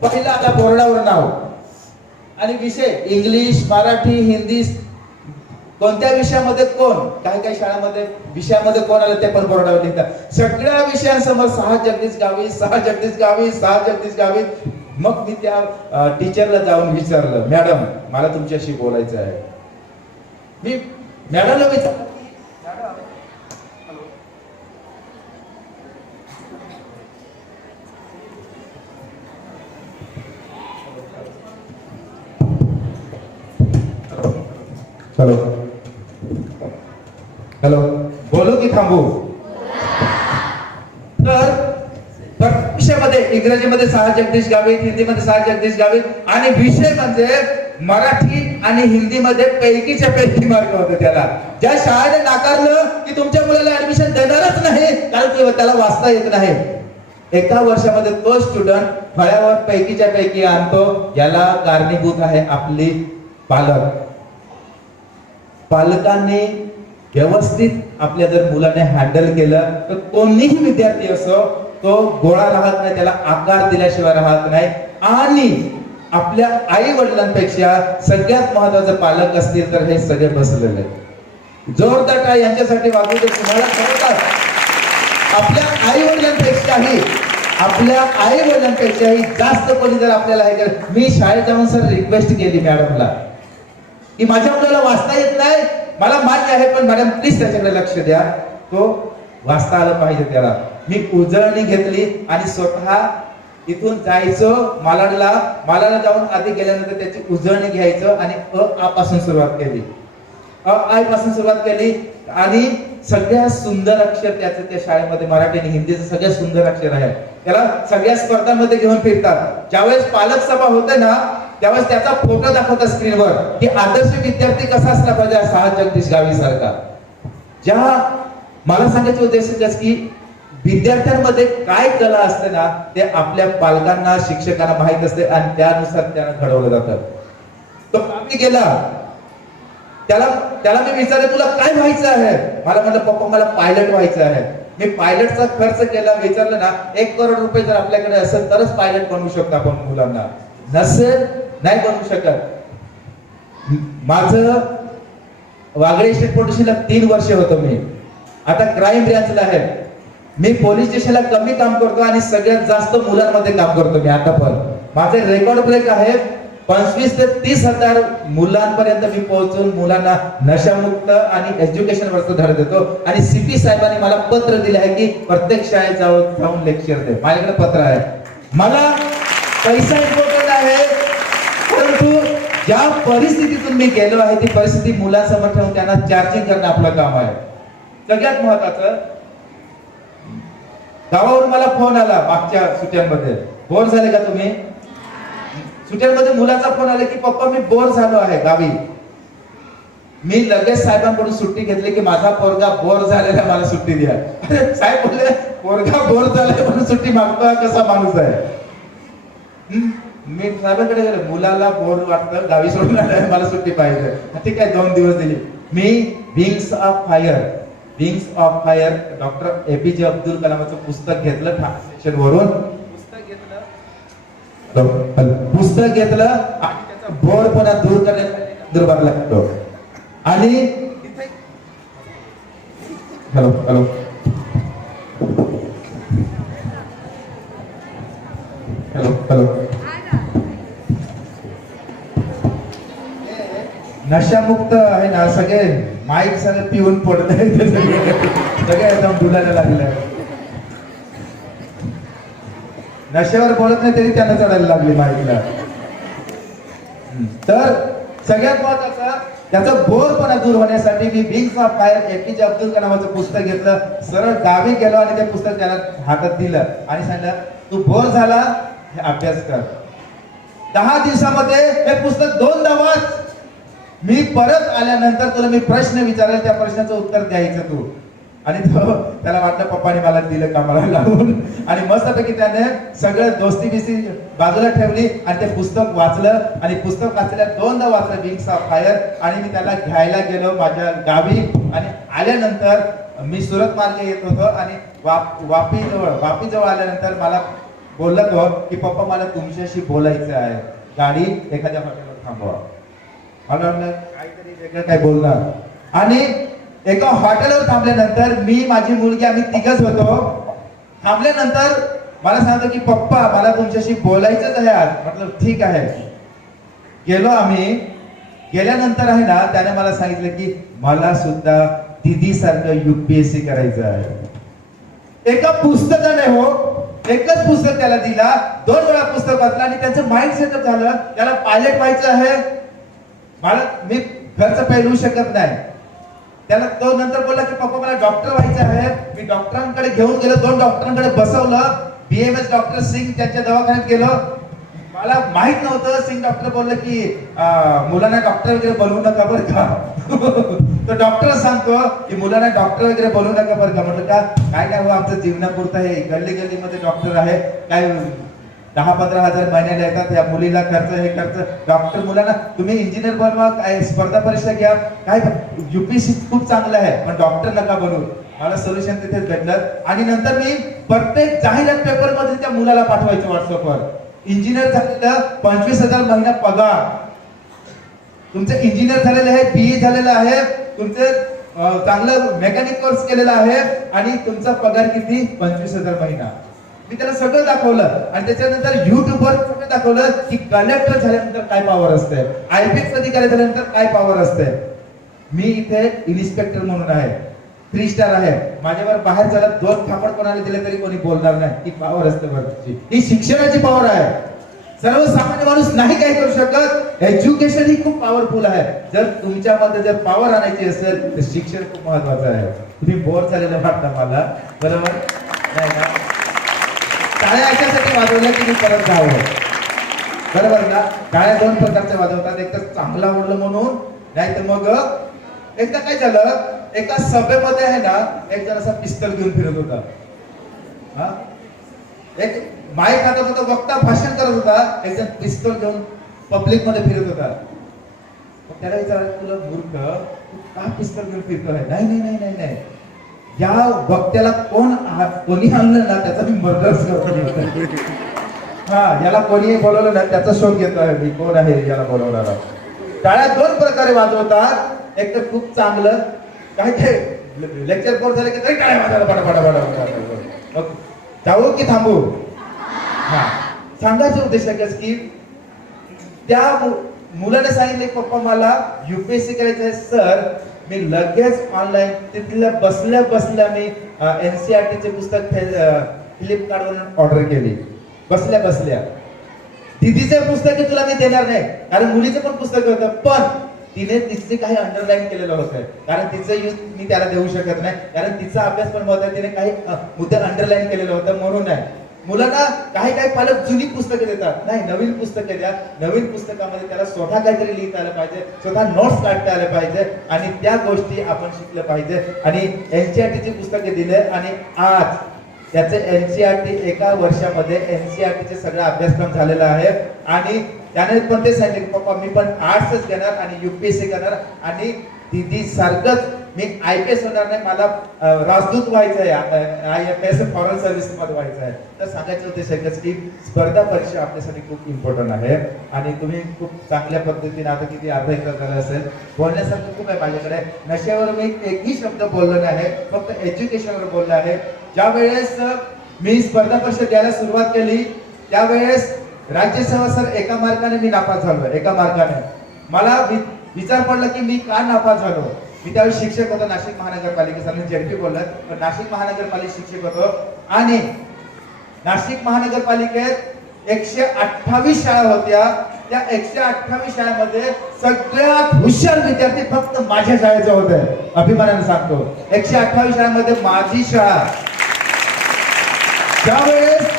पहिला आता बोर्डावर नाव. आणि विषय इंग्लिश, मराठी, हिंदी, कोणत्या विषयामध्ये कोण, काही काही शाळांमध्ये विषयामध्ये कोण आलं ते पण बोर्डावर लिहितात. सगळ्या विषयांसमोर 6 जगदीश गावी, 6 जगदीश गावी, 6 जगदीश गावी. मग मी त्या टीचरला जाऊन विचारलं, मॅडम मला तुमच्याशी बोलायचं आहे. मी मॅडमला विचारलं, हॅलो हॅलो, बोलू की थांबू. तर विषयामध्ये इंग्रजीमध्ये 6 जगदीश गावित, हिंदीमध्ये 6 जगदीश गावित. आणि विषय म्हणजे मराठी आणि हिंदीमध्ये पैकीच्या पैकी मार्क होते त्याला. ज्या शाळेने नाकारलं की तुमच्या मुलाला ऍडमिशन देणारच नाही कारण त्याला वाचता येत नाही, एका वर्षामध्ये तो स्टुडंट फळ्यावर पैकीच्या पैकी आणतो. याला कारणीभूत आहे आपली पालक. पालकांनी व्यवस्थित आपल्या जर मुलाने हँडल केलं तर कोणीही विद्यार्थी असो तो गोळा राहत नाही, त्याला आकार दिल्याशिवाय राहत नाही. आणि आपल्या आई वडिलांपेक्षा सगळ्यात महत्वाचे पालक असतील तर हे सगळे बसलेले. जोरदार टाळी यांच्यासाठी वाजवू दे. तुम्हाला खरोखर आपल्या आई वडिलांपेक्षाही जास्त कोणी जर आपल्याला हे कर. मी शाळेत जाऊन सर रिक्वेस्ट केली मॅडमला की माझ्या मुलाला वाचता येत नाही, मला मान्य आहे, पण मॅडम प्लीज त्याच्याकडे लक्ष द्या, तो वाचता आलं पाहिजे त्याला. मी उजळणी घेतली आणि स्वतः इथून जायचं मालाडला जाऊन आधी गेल्यानंतर त्याची उजळणी घ्यायचं आणि आ पासून सुरुवात केली. आय पासून सुरुवात केली आणि सगळ्यात सुंदर अक्षर त्याचं त्या शाळेमध्ये मराठी आणि हिंदीचं सगळ्यात सुंदर अक्षर आहे. त्याला सगळ्या स्पर्धांमध्ये घेऊन फिरतात. ज्यावेळेस पालक सभा होते ना त्यावेळेस त्याचा फोटो दाखवतात स्क्रीनवर की आदर्श विद्यार्थी कसा असला पाहिजे हा जगदीश गावी सारखा. मला सांगायचं उद्देश की विद्यार्थ्यांमध्ये काय कला असते ना ते आपल्या पालकांना शिक्षकांना माहित असते आणि त्यानुसार त्यांना घडवलं जातं. तो गावी गेला त्याला मी विचारलं तुला काय व्हायचं आहे. मला म्हटलं पप्पा मला पायलट व्हायचं आहे. मी पायलटचा खर्च केला. विचारलं ना 1 करोड रुपये जर आपल्याकडे असेल तरच पायलट बनवू शकतो आपण मुलांना. नसेल नाही बनवू शकत. माझं वागळे स्टेट पोलिसला 3 वर्ष होतं. मी आता क्राईम ब्रँचला आहे. मी पोलीस स्टेशनला कमी काम करतो आणि सगळ्यात जास्त मुलांमध्ये काम करतो मी आता पण. माझे रेकॉर्ड ब्रेक आहे. 25 ते 30 हजार मुलांपर्यंत मी पोहोचून मुलांना नशामुक्त आणि एज्युकेशन वरचा धडा देतो. आणि सीपी साहेबांनी मला पत्र दिले आहे की प्रत्येक शाळेत जाऊन लेक्चर दे. माझ्याकडे पत्र आहे. मला पैसा इम्पॉर्टंट आहे परंतु ज्या परिस्थितीतून मी गेलो आहे ती परिस्थिती मुलांसमोर ठेवून त्यांना चार्जिंग करणं आपलं काम आहे. सगळ्यात महत्वाचं गावावरून मला फोन आला मागच्या सुट्ट्यांमध्ये. बोर झाले का तुम्ही? सुट्ट्यांमध्ये मुलाचा फोन आला की पप्पा मी बोर झालो आहे गावी. मी लगेच साहेबांकडून सुट्टी घेतली की माझा पोरगा बोर झालेला मला सुट्टी द्या. साहेब बोलले पोरगा बोर झालाय म्हणून सुट्टी मागतो कसा माणूस आहे. मी साहेबांकडे गेलो मुलाला बोर वाटतं गावी सोडून आलाय मला सुट्टी पाहिजे. ठीक आहे 2 दिवस दिली. मी wings of fire doctor APJ Abdul कलामचं पुस्तक घेतलं ट्रान्सलेशन वरून. पुस्तक घेतलं आणि त्याचा बोरपणा दूर करण्यासाठी दुर्भार लागतो. आणि हॅलो नशामुक्त आहे ना सगळे माईक सगळे पिऊन पडले सगळे एकदम डुलायला लागले. नशेवर बोलत नाही तरी त्यांना चढायला लागली माईकला. तर सगळ्यात महत्वाचं त्याचा बोरपणा दूर होण्यासाठी मी wings of fire APJ Abdul कलामचं पुस्तक घेतलं. सरळ गावी गेलो आणि ते पुस्तक त्याला हातात दिलं आणि सांगितलं तू बोर झाला हे अभ्यास कर. 10 दिवसामध्ये हे पुस्तक 2दा वाच. मी परत आल्यानंतर तुला मी प्रश्न विचारेल त्या प्रश्नाचं उत्तर द्यायचं तू. आणि त्याला वाटलं पप्पाने मला दिलं कामाला लावून. आणि मस्तपैकी त्याने सगळं दोस्ती बिस्ती बाजूला ठेवली आणि ते पुस्तक वाचलं. आणि पुस्तक वाचल्या 2दा वाचलं विंग्स ऑफ फायर. आणि मी त्याला घ्यायला गेलो माझ्या गावी. आणि आल्यानंतर मी सुरत मार्गे येत होतो आणि वापी जवळ आल्यानंतर मला बोलला तो की पप्पा मला तुमच्याशी बोलायचं आहे. गाडी एखाद्या हॉटेलवर थांबवा. मला वाटलं काहीतरी वेगळं काय बोलणार. आणि एका हॉटेलवर थांबल्यानंतर मी माझी मुलगी आम्ही 3घच होतो. थांबल्यानंतर मला सांगतो की पप्पा मला तुमच्याशी बोलायचंच आहे आज. म्हटलं ठीक आहे. गेलो आम्ही. गेल्यानंतर आहे ना त्याने मला सांगितलं की मला सुद्धा दीदी सारखं UPSC करायचं आहे. एका पुस्तकाने एकच पुस्तक त्याला दिला. 2 वेळा पुस्तक वाचलं आणि त्याचं माइंड सेटअप झालं. त्याला पायलट व्हायचं आहे. मी घरचं पेलू शकत नाही. त्याला तो नंतर बोलला की पप्पा मला डॉक्टर व्हायचं आहे. मी डॉक्टरांकडे घेऊन गेलो. 2 डॉक्टरांकडे बसवलं. BMS डॉक्टर सिंग त्यांच्या दवाखान्यात गेलो. मला माहित नव्हतं. सिंग डॉक्टर बोलले की मुलांना डॉक्टर वगैरे बनवू नका बरं का. तो डॉक्टर सांगतो की मुलांना डॉक्टर वगैरे बनवू नका बरं का. म्हटलं का काय हो आमचं जीवनापुरतं आहे. गल्लीमध्ये डॉक्टर आहे. काय 10-15 हजार महिन्याला येतात. या मुलीला खर्च हे खर्च. डॉक्टर मुलांना तुम्ही इंजिनियर बनवा काय स्पर्धा परीक्षा घ्या काय UPSC खूप चांगलं आहे पण डॉक्टर नका बनवू. मला सोल्युशन तिथेच भेटलं. आणि नंतर मी प्रत्येक जाहिरात पेपर मध्ये त्या मुलाला पाठवायचं व्हॉट्सअपवर. इंजिनियर झालेलं 25,000 महिना पगार. तुमचं इंजिनियर झालेलं आहे. BE झालेलं आहे. तुमचे चांगलं मेकॅनिक कोर्स केलेला आहे आणि तुमचा पगार किती 25,000 महिना. मी त्याला सगळं दाखवलं आणि त्याच्यानंतर युट्यूबवर सगळं दाखवलं की कलेक्टर झाल्यानंतर काय पॉवर असते. IPS अधिकारी झाल्यानंतर काय पॉवर असते. मी इथे इन्स्पेक्टर म्हणून आहे. 3 स्टार आहे, माझ्यावर बाहेर चला 2 थापड कोणाला दिले तरी कोणी बोलणार नाही. ही पॉवर असते वरची, ही शिक्षणाची पॉवर आहे. सर्वसामान्य माणूस नाही काही करू शकत. एज्युकेशन ही खूप पॉवरफुल आहे. जर तुमच्यामध्ये जर पॉवर आणायची असेल तर शिक्षण खूप महत्वाचं आहे. तुम्ही बोर झालेलं वाटतं मला, बरोबर नाही ना? टाळ्या अशासाठी वाजवल्या की मी परत जावं, बरोबर ना? टाळ्या 2 प्रकारच्या वाजवतात, एक तर चांगला आवडलं म्हणून, नाही तर मग एकदा काय झालं, एका सभेमध्ये आहे ना एक जण असा पिस्तल घेऊन फिरत होता. हा, एक माईक हातात होता, वक्ता भाषण करत होता, एक जण पिस्तल घेऊन पब्लिक मध्ये फिरत होता. मग त्याला विचारलं, तुला मूर्ख, तू का पिस्तल घेऊन फिरतो आहे? नाही नाही नाही नाही नाही, या वक्त्याला कोणी आणलं ना त्याचा मी मर्डरच करतो. हा, याला कोणी बोलवलं ना त्याचा शोध घेतोय मी, कोण आहे याला बोलवणारा. टाळ्या 2 प्रकारे वाजवतात, एक तर खूप चांगलं, काय ते लेक्चर कोर्स झाले की तरी टाळ्या वाजवायला पटापटा. मग जाऊ की थांबू? हा, सांगायचं उद्देश आहे की त्या मुलाने सांगितले, पप्पा मला युपीएससी करायचं आहे सर. मी लगेच ऑनलाईन तिथल्या बसल्या बसल्या मी एनसीईआरटी चे पुस्तक फ्लिपकार्ट वरून ऑर्डर केली. बसल्या बसल्या दीदीचं पुस्तक की तुला मी देणार नाही, कारण मुलीचं पण पुस्तक होतं, पण तिने तिचे काही अंडरलाईन केलेलं होतं, कारण तिचं यूज मी त्याला देऊ शकत नाही, कारण तिचा अभ्यास पण महत्वाचा, तिने काही मुद्दे अंडरलाईन केलेलं होतं म्हणून नाही. मुलांना काही काही पालक जुनी पुस्तकं देतात, नाही नवीन पुस्तकं द्या. नवीन पुस्तकामध्ये त्याला स्वतः काहीतरी लिहिता आलं पाहिजे, स्वतः नोट्स काढता आले पाहिजे आणि त्या गोष्टी आपण शिकलं पाहिजे. आणि एनसीईआरटीची पुस्तके दिले आणि आज त्याचे एनसीईआरटी एका वर्षामध्ये एनसीईआरटीचे सगळा अभ्यासक्रम झालेला आहे. आणि त्याने पण ते सांगितले की पप्पा मी पण आर्ट्सच घेणार आणि युपीएससी करणार आणि दीदी सारखंच मी आयपीएस होणार नाही, मला राजदूत व्हायचं आहे, IFS फॉरेन सर्व्हिस मध्ये व्हायचं आहे. तर सांगायचं उद्देश आहे की स्पर्धा परीक्षा आपल्यासाठी खूप इम्पॉर्टंट आहे. आणि तुम्ही खूप चांगल्या पद्धतीने आता किती अर्धा एक झालं असेल, बोलण्यासारखं खूप आहे माझ्याकडे. नशेवर मी एकही शब्द बोललो नाही, फक्त एज्युकेशनवर बोललो आहे. ज्या वेळेस मी स्पर्धा परीक्षा द्यायला सुरुवात केली त्यावेळेस राज्यसेवा सर एका मार्काने मी नापास झालो, एका मार्काने. मला विचार पडला की मी का नापास झालो. मी त्यावेळी शिक्षक होतो नाशिक महानगरपालिकेचा, मी जेडपी बोलत, पण नाशिक महानगरपालिका शिक्षक होतो. आणि नाशिक महानगरपालिकेत 128 शाळा होत्या. त्या 128 शाळेमध्ये सगळ्यात हुशार विद्यार्थी फक्त माझ्या शाळेचे होते. अभिमानाने सांगतो, 128 शाळेमध्ये माझी शाळा. त्यावेळेस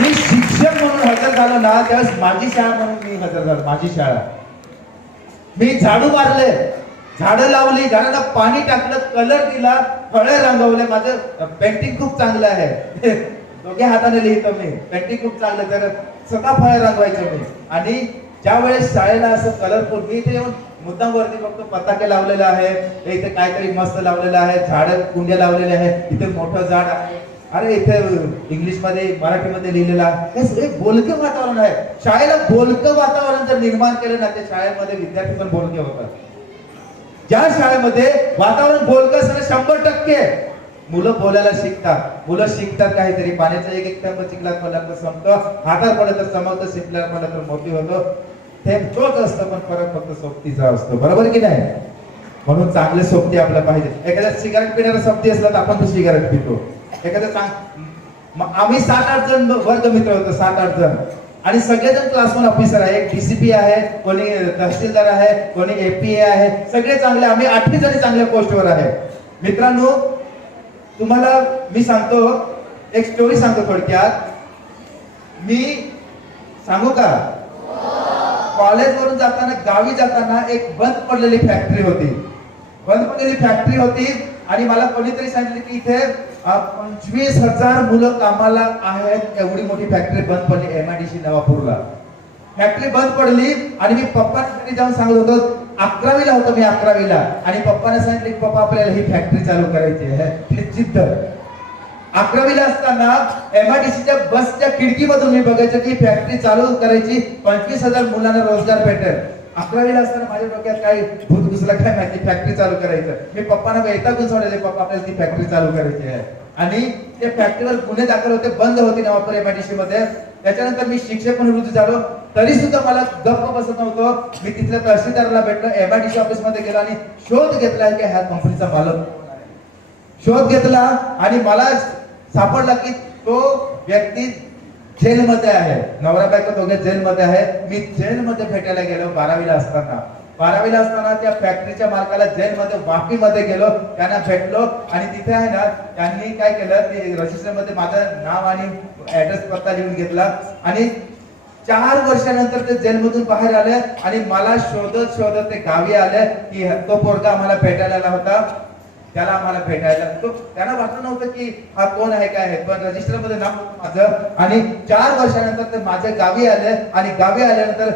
मी शिक्षक म्हणून हजर झालो ना, त्यावेळेस माझी शाळा म्हणून मी हजर झालो, माझी शाळा. मी झाडू मारले, झाडं लावली, झाडांना पाणी टाकलं, कलर दिला, फळे रंगवले. माझं पेंटिंग खूप चांगलं आहे, दोघे हाताने लिहितो मी, पेंटिंग खूप चांगलं, तर स्वतः फळे रंगवायचो मी. आणि ज्या वेळेस शाळेला असं कलरफुल, मी इथे येऊन मुद्दाम वरती फक्त पताके लावलेले आहे, इथे काहीतरी मस्त लावलेलं आहे, झाडं कुंड्या लावलेले आहे, इथे मोठं झाड आहे, अरे इथे इंग्लिश मध्ये मराठीमध्ये लिहिलेलं आहे. हे सगळे बोलकं वातावरण आहे. शाळेला बोलकं वातावरण जर निर्माण केलं ना, त्या शाळेमध्ये विद्यार्थी पण बोलके होतात. ज्या शाळेमध्ये वातावरण बोलकं असतं 100% मुलं बोलायला शिकतात. मुलं शिकतात काहीतरी, पाण्याचा एक थेंब चिखलात पडला तर संपतं, हातात पडलं तर चमकतं, शिंपल्यात पडलं तर मोठी होतो. थेंब तोच असतं, पण फरक फक्त सोबतीचा असतो, बरोबर की नाही? म्हणून चांगले सोबती आपल्या पाहिजे. एखाद्या सिगारेट पिणारा सोबती असला तर आपण तो सिगारेट पितो. आम्ही 7-8 जण वर्ग मित्र होतो, 7-8 जण, आणि सगळेजण क्लासवन ऑफिसर आहे. एक डीसीपी आहे, कोणी तहसीलदार आहे, कोणी एपीए आहे, सगळे चांगले. आम्ही 8 जण चांगल्या पोस्टवर आहे. मित्रांनो, तुम्हाला मी सांगतो, एक स्टोरी सांगतो थोडक्यात. मी सांगू का? कॉलेज वरून जाताना, गावी जाताना एक बंद पडलेली फॅक्टरी होती. बंद पडलेली फॅक्टरी होती आणि मला कोणीतरी सांगितलं की इथे 25,000 मुलं कामाला आहेत. एवढी मोठी फॅक्टरी बंद पडली MIDC नवापूरला. फॅक्टरी बंद पडली आणि मी पप्पांकडे जाऊन सांगत होतो, 11वीला होतो मी, 11वीला. आणि पप्पाने सांगितले की पप्पा आपल्याला ही फॅक्टरी चालू करायची आहे, जिद्द. 11वीला असताना MIDCच्या बसच्या खिडकीमधून मी बघायचं की फॅक्टरी चालू करायची, 25,000 मुलांना रोजगार भेटेल. 11वीला असताना माझ्या डोक्यात काय भूत घुसला काय माहिती, फॅक्टरी चालू करायचं. मी पप्पांना वैतागून सोडले, पप्पा आपल्याला ती फॅक्टरी चालू करायची आहे. आणि त्या फॅक्टरीवर गुन्हे दाखल होते, बंद होती नवापूर MIDC मध्ये. त्याच्यानंतर मी शिक्षक म्हणून रुजू झालो, तरी सुद्धा मला गप्प बसत नव्हतं. मी तिथल्या तहसीलदाराला भेटलो, MIDC ऑफिस मध्ये गेलो आणि शोध घेतला की ह्या कंपनीचा मालक. शोध घेतला आणि मला सापडला की तो व्यक्ती जेलमध्ये आहे, नवरा बायको दोघे जेलमध्ये आहे. मी जेलमध्ये भेटायला गेलो 12वीला असताना त्या फॅक्टरीच्या मालकाला जेलमध्ये वापीमध्ये गेलो, त्यांना भेटलो आणि तिथे आहे ना त्यांनी काय केलं, ते रजिस्टर मध्ये माझं नाव आणि ऍड्रेस पत्ता लिहून घेतला आणि 4 वर्षानंतर ते जेलमधून बाहेर आले आणि मला शोधत शोधत ते गावी आले की तो पोरगा आम्हाला भेटायला आला होता, त्याला आम्हाला भेटायला. तो त्यांना वाटलं नव्हतं की हा कोण आहे काय आहे, पण रजिस्टर मध्ये नाव होतं माझं. आणि 4 वर्षानंतर ते माझ्या गावी आले आणि गावी आल्यानंतर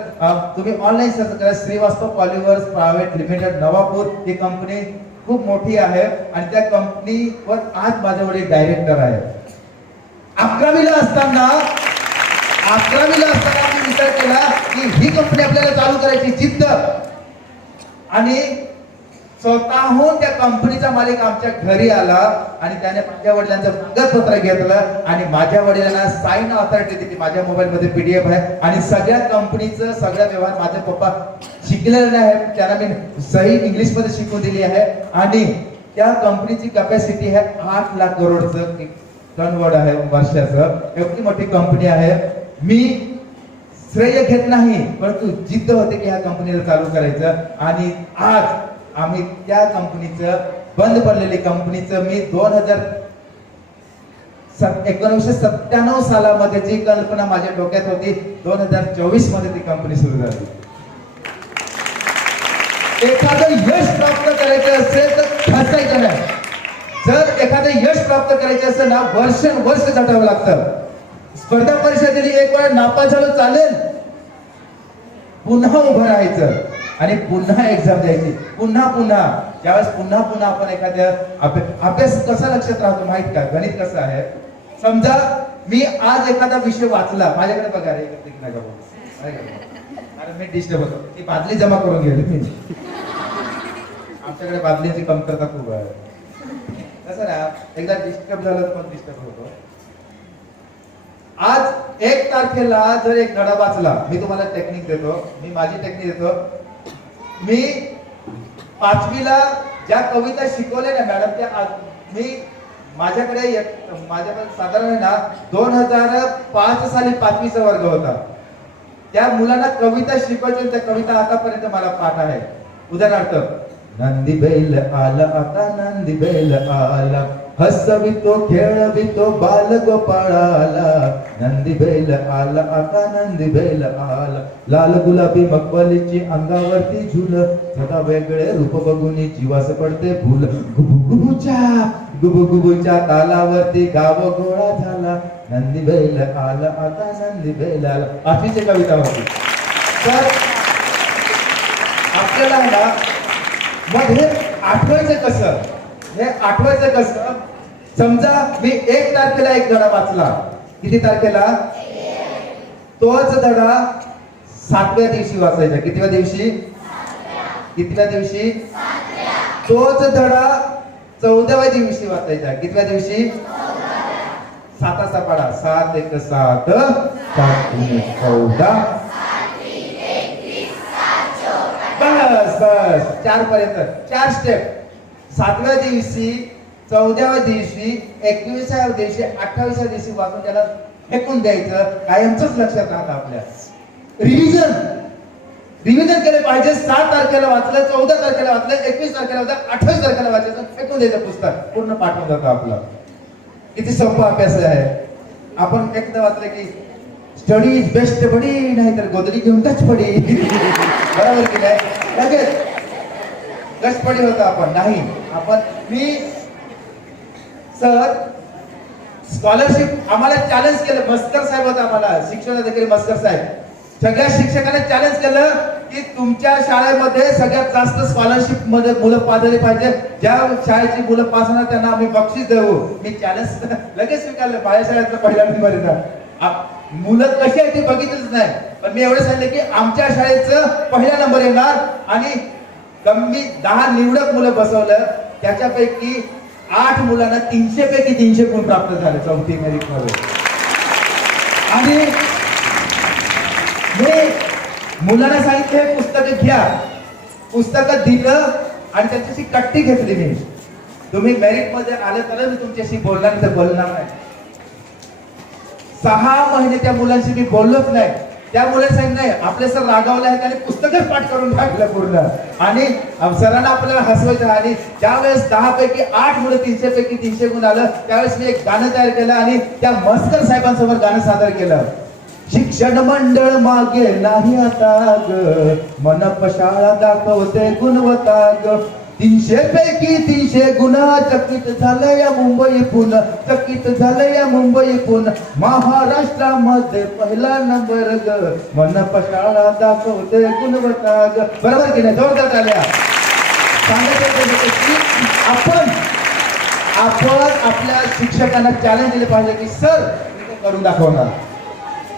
तुम्ही ऑनलाईन सर्च करा, Srivastava polymers private limited Navapur, ही कंपनी खूप मोठी आहे आणि त्या कंपनीवर आज माझे वडील डायरेक्टर आहे. 11वीला असताना मी विचार केला की ही कंपनी आपल्याला चालू करायची, जिद्द. आणि स्वतःहून त्या कंपनीचा मालिक आमच्या घरी आला आणि त्याने माझ्या वडिलांचं कागदपत्र घेतलं आणि माझ्या वडिलांना साइन ऑथॉरिटी दिली. माझ्या मोबाईल मध्ये PDF आहे आणि सगळ्या कंपनीचं सगळं व्यवहार माझे पप्पा शिकलेले आहे, त्यांना मी सही इंग्लिश मध्ये शिकवून दिली आहे. आणि त्या कंपनीची कॅपॅसिटी आहे 8 लाख करोडचं टर्नओव्हर आहे वर्षाचं. एवढी मोठी कंपनी आहे. मी श्रेय घेत नाही, परंतु जिद्द होते की ह्या कंपनीला चालू करायचं. आणि आज आम्ही त्या कंपनीचं, बंद पडलेली कंपनीचं, मी 1997 सालामध्ये जी कल्पना माझ्या डोक्यात होती, 2024 मध्ये ती कंपनी सुरू झाली. एखादं यश प्राप्त करायचं असेल तर खचायचं नाही. जर एखादं यश प्राप्त करायचं असेल ना, वर्ष झटावं लागतं. स्पर्धा परीक्षा दिली, एक वेळ नापास झालं चालेल, पुन्हा उभं राहायचं आणि पुन्हा एक्झाम द्यायची, पुन्हा त्यावेळेस पुन्हा आपण एखाद्या अभ्यास कसा लक्षात राहतो माहित का? गणित कसं आहे, समजा मी आज एखादा विषय वाचला, माझ्याकडे बघा रे, अरे मी डिस्टर्ब होतो, ती बादली जमा करून गेली मी. आमच्याकडे बादलीची कमतरता खूप आहे. कसं ना, एकदा डिस्टर्ब झालं तर पण डिस्टर्ब होतो. आज 1 तारखेला जर एक धडा वाचला, मी तुम्हाला टेक्निक देतो, मी माझी टेक्निक देतो. मी 5वीला ज्या कविता शिकवल्या ना मॅडम, त्या मी माझ्याकडे साधारण आहे ना 2005 साली 5वीचा वर्ग होता. त्या मुलांना कविता शिकवायची, त्या कविता आतापर्यंत मला पाठ आहे. उदाहरणार्थ, नंदी बैल आला आता नंदी बैल आला, हसवितो खेळवितो बाल गोपाळाला, नंदी बैल आला आता नंदी बैल आला, लाल गुलाबी मखमलीची अंगावरती झुल, सदा वेगळे रूप बघून जीवास पडते फुल, गुबुगुबूच्या तालावरती गाव गोळा झाला, नंदी बैल आला आता नंदी बैल आला. 5वीची कविता होती. तर आपल्याला ना मग हे आठवायचं कसं, समजा मी 1 तारखेला एक धडा वाचला, किती तारखेला? तोच धडा 7व्या दिवशी वाचायचा. कितव्या दिवशी? तोच धडा 14व्या दिवशी वाचायचा. कितव्या दिवशी? 7चा पाढा, 7 1 7, 7 3 14, बस 4 पर्यंत 4 स्टेप. 7व्या दिवशी, 14व्या दिवशी, 21व्या दिवशी, 28व्या दिवशी वाचून त्याला फेकून द्यायचं. कायमच लक्षात राहतं आपल्या. रिव्हिजन केले पाहिजे. 7 तारखेला वाचलं, 14 तारखेला वाचलं, 21 तारखेला वाचलं, 28 तारखेला वाचायचं, फेकून द्यायचं पुस्तक, पूर्ण पाठवून जातं आपलं. किती सोपा अभ्यास आहे. आपण एकदा वाचलं की स्टडी इज बेस्ट बडी, नाही तर गोदडी घेऊन टच पडी. बरोबर की नाही? लगेच टच पडी होतं आपण. नाही, मी सर स्कॉलरशिप आम्हाला चॅलेंज केलं. मस्कर साहेब होता आम्हाला शिक्षणाधिकारी, मस्कर साहेब. सगळ्या शिक्षकांना चॅलेंज केलं की तुमच्या शाळेमध्ये सगळ्यात जास्त स्कॉलरशिप मध्ये मुलं पास झाली पाहिजे. ज्या शाळेची मुलं पास होणार त्यांना आम्ही बक्षीस देऊ. मी चॅलेंज लगेच स्वीकारलं. माझ्या शाळेतलं पहिल्या नंबर. मुलं कशी आहे ती बघितलंच नाही, पण मी एवढं सांगितलं की आमच्या शाळेचं पहिला नंबर येणार. आणि कमी 10 निवडक मुलं बसवलं, त्याच्यापैकी 8 मुलांना 300 पैकी 300 गुण प्राप्त झाले 4थी मेरिट मध्ये. आणि मी मुलांना सांगितलं हे पुस्तकं घ्या. पुस्तकं दिलं आणि त्याची कट्टी घेतली मी. तुम्ही मेरिट मध्ये आले तर मी तुमच्याशी बोलणार नाही तर बोलणार नाही. 6 महिने त्या मुलांशी मी बोललोच नाही. त्या मुले सांगितलं नाही आपले सर रागावले आहेत आणि पुस्तकच पाठ करून टाकलं पूर्ण. आणि सरांना आपल्याला हसवायचं. आणि ज्यावेळेस 10 पैकी 8 मुलं 300 पैकी 300 गुण आलं त्यावेळेस मी एक गाणं तयार केलं आणि त्या मस्कर साहेबांसमोर गाणं सादर केलं. शिक्षण मंडळ मागे नाही आता ग, मनप शाळा दाखवते गुणवत्ता ग. 300 पैकी 300 गुण, चकित झालं या मुंबई पुणे, चकित झालं या मुंबई पुणे. महाराष्ट्रामध्ये पहिला नंबर ग, मनप शाळा दाखवते गुणवत्ता ग. बरोबर की नाही? जोरदार झाल्या. सांगायचं की आपण आपल्या शिक्षकांना चॅलेंज दिले पाहिजे की सर मी तो करून दाखवणार.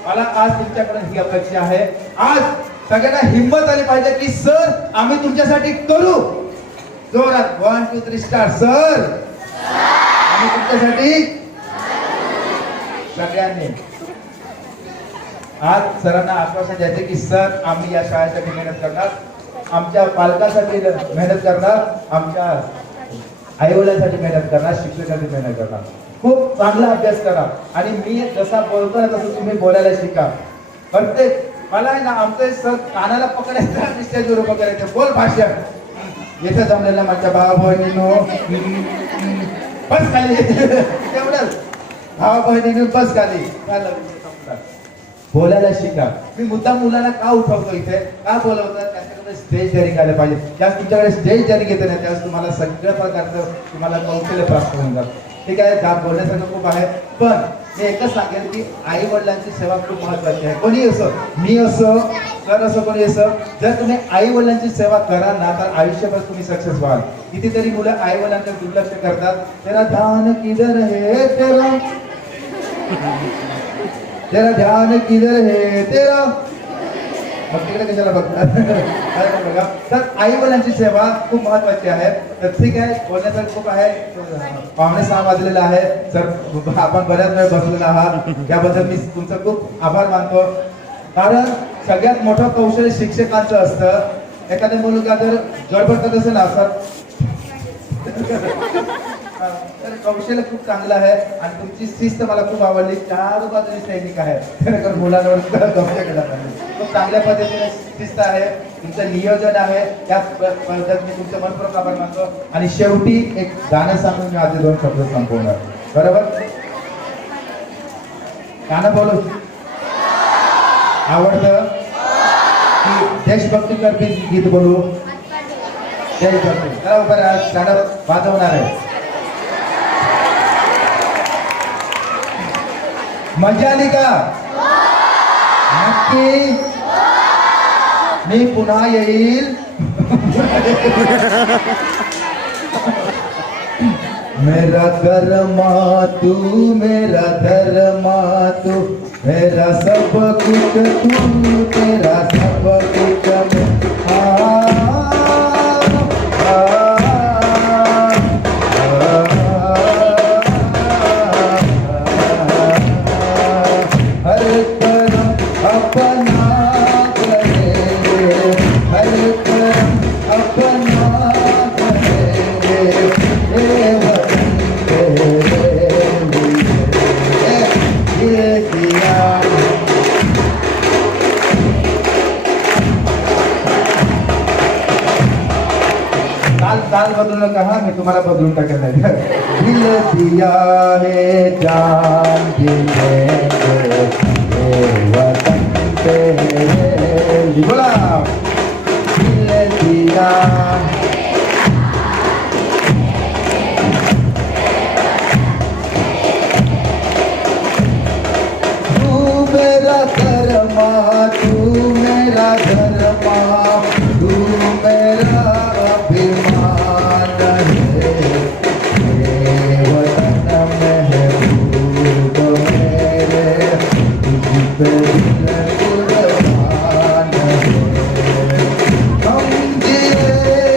मला आज तुमच्याकडून ही अपेक्षा आहे. आज सगळ्यांना हिंमत आली पाहिजे की सर आम्ही तुमच्यासाठी करू. जोरात 1 2 3 स्टार्ट. सर आम्ही तुमच्यासाठी सगळ्यांनी आज सरांना आश्वासन द्यायचे की सर आम्ही या शाळेसाठी मेहनत करणार, आमच्या पालकांसाठी मेहनत करणार, आमच्या आईवडिलांसाठी मेहनत करणार, शिक्षकांसाठी मेहनत करणार. खूप चांगला अभ्यास करा. आणि मी जसा बोलतोय तसं तुम्ही बोलायला शिका. प्रत्येक मला आहे ना आमचे सर कानाला पकडायचं स्टेजवर उभं करायचं. बोल भाषण. येथे जमलेल्या माझ्या भावा बहिणीनो बस खाली. तेवढंच भावा बहिणीनो बस खाली. बोलायला शिका. मी मुद्दा मुलांना का उठवतो इथे का बोलवतो त्यांच्याकडे स्टेज जरी घ्यायला पाहिजे. त्यास तुमच्याकडे स्टेज जरी घेते ना त्यावेळेस तुम्हाला सगळ्या प्रकारचं तुम्हाला कौशल्य प्राप्त होऊन जातं. ठीक आहे जा बोलण्यासारखं खूप आहे. पण मी एकच सांगेल की आई वडिलांची सेवा खूप महत्वाची आहे. कोणी असो, मी असो, सर असो, कोणी असो, जर तुम्ही आई वडिलांची सेवा कराल ना तर आयुष्यभर तुम्ही सक्सेस व्हाल. कितीतरी मुलं आई वडिलांकडे दुर्लक्ष करतात. तेरा ध्यान किधर है तेरा, तेरा ध्यान किधर है तेरा, मग तिकडे कशाला बघतात. बघा तर आई वडिलांची सेवा खूप महत्वाची आहे. तर ठीक आहे बोलण्यासाठी खूप आहे. 5:45 वाजलेला आहे. सर आपण बऱ्याच वेळ बसलेला आहात त्याबद्दल मी तुमचं खूप आभार मानतो. कारण सगळ्यात मोठं कौशल्य शिक्षकांचं असतं. एखाद्या मुलगा जर गडबड करत असेल ना सर तर कौशल्य खूप चांगलं आहे. आणि तुमची शिस्त मला खूप आवडली. 4 बाजूने सैनिक आहे खरं मुलांवर कब्जा केला पाहिजे. खूप चांगल्या पद्धतीने शिस्त आहे. तुमचं नियोजन आहे. त्या पद्धतीने मी तुमचं मनपूर्वक आभार मानतो. आणि शेवटी एक गाणं सांगून मी आधी 2 शब्द संपवणार. बरोबर गाणं बोलू आवडतं की देशभक्तीकर गीत बोलू? देशभक्ती. चला बरं गाणं वाजवणार आहे. मजा आली का? नक्की मी पुन्हा येईल. मेरा कर्मा तू मेरा धर्मा तू मेरा सब कुछ तू तेरा सब कुछ ताल बदलू कहा मी तुम्हाला बदलून टाकेल नाही. दिल दिया है जान दिए वतन तेरे बोला दिल दिया तू मेरा धर्मा तू मेरा धर्मा तू मेरा अभिमान है. वतन महबूब मेरे तुझ पे दिल कुर्बान है. हम जिए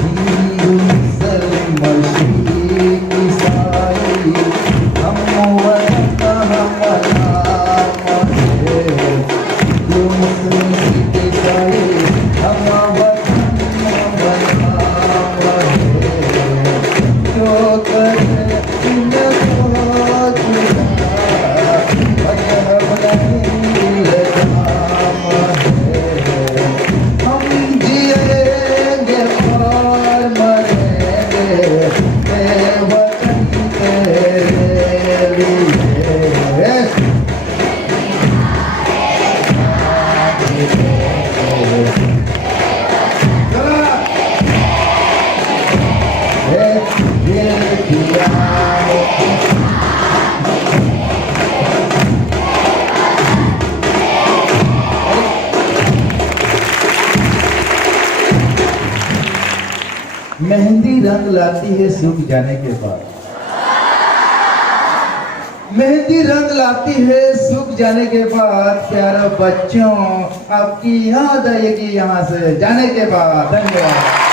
हिंदू मुसलमान शीख ईसाई हम वतन हम है। हिंदू मुस्लिम शीख ईसाई हम वतन हम है। जो करे इनको जुदा मजहब नहीं लगाम है। हम जिएंगे और मरेंगे वतन तेरे लिए। दिल दिया मेहंदी रंग लाती है सूख जाने के बाद। मेहंदी रंग लाती है सूख जाने के बाद। प्यारे बच्चों, आपकी याद आएगी यहाँ से जाने के बाद। धन्यवाद।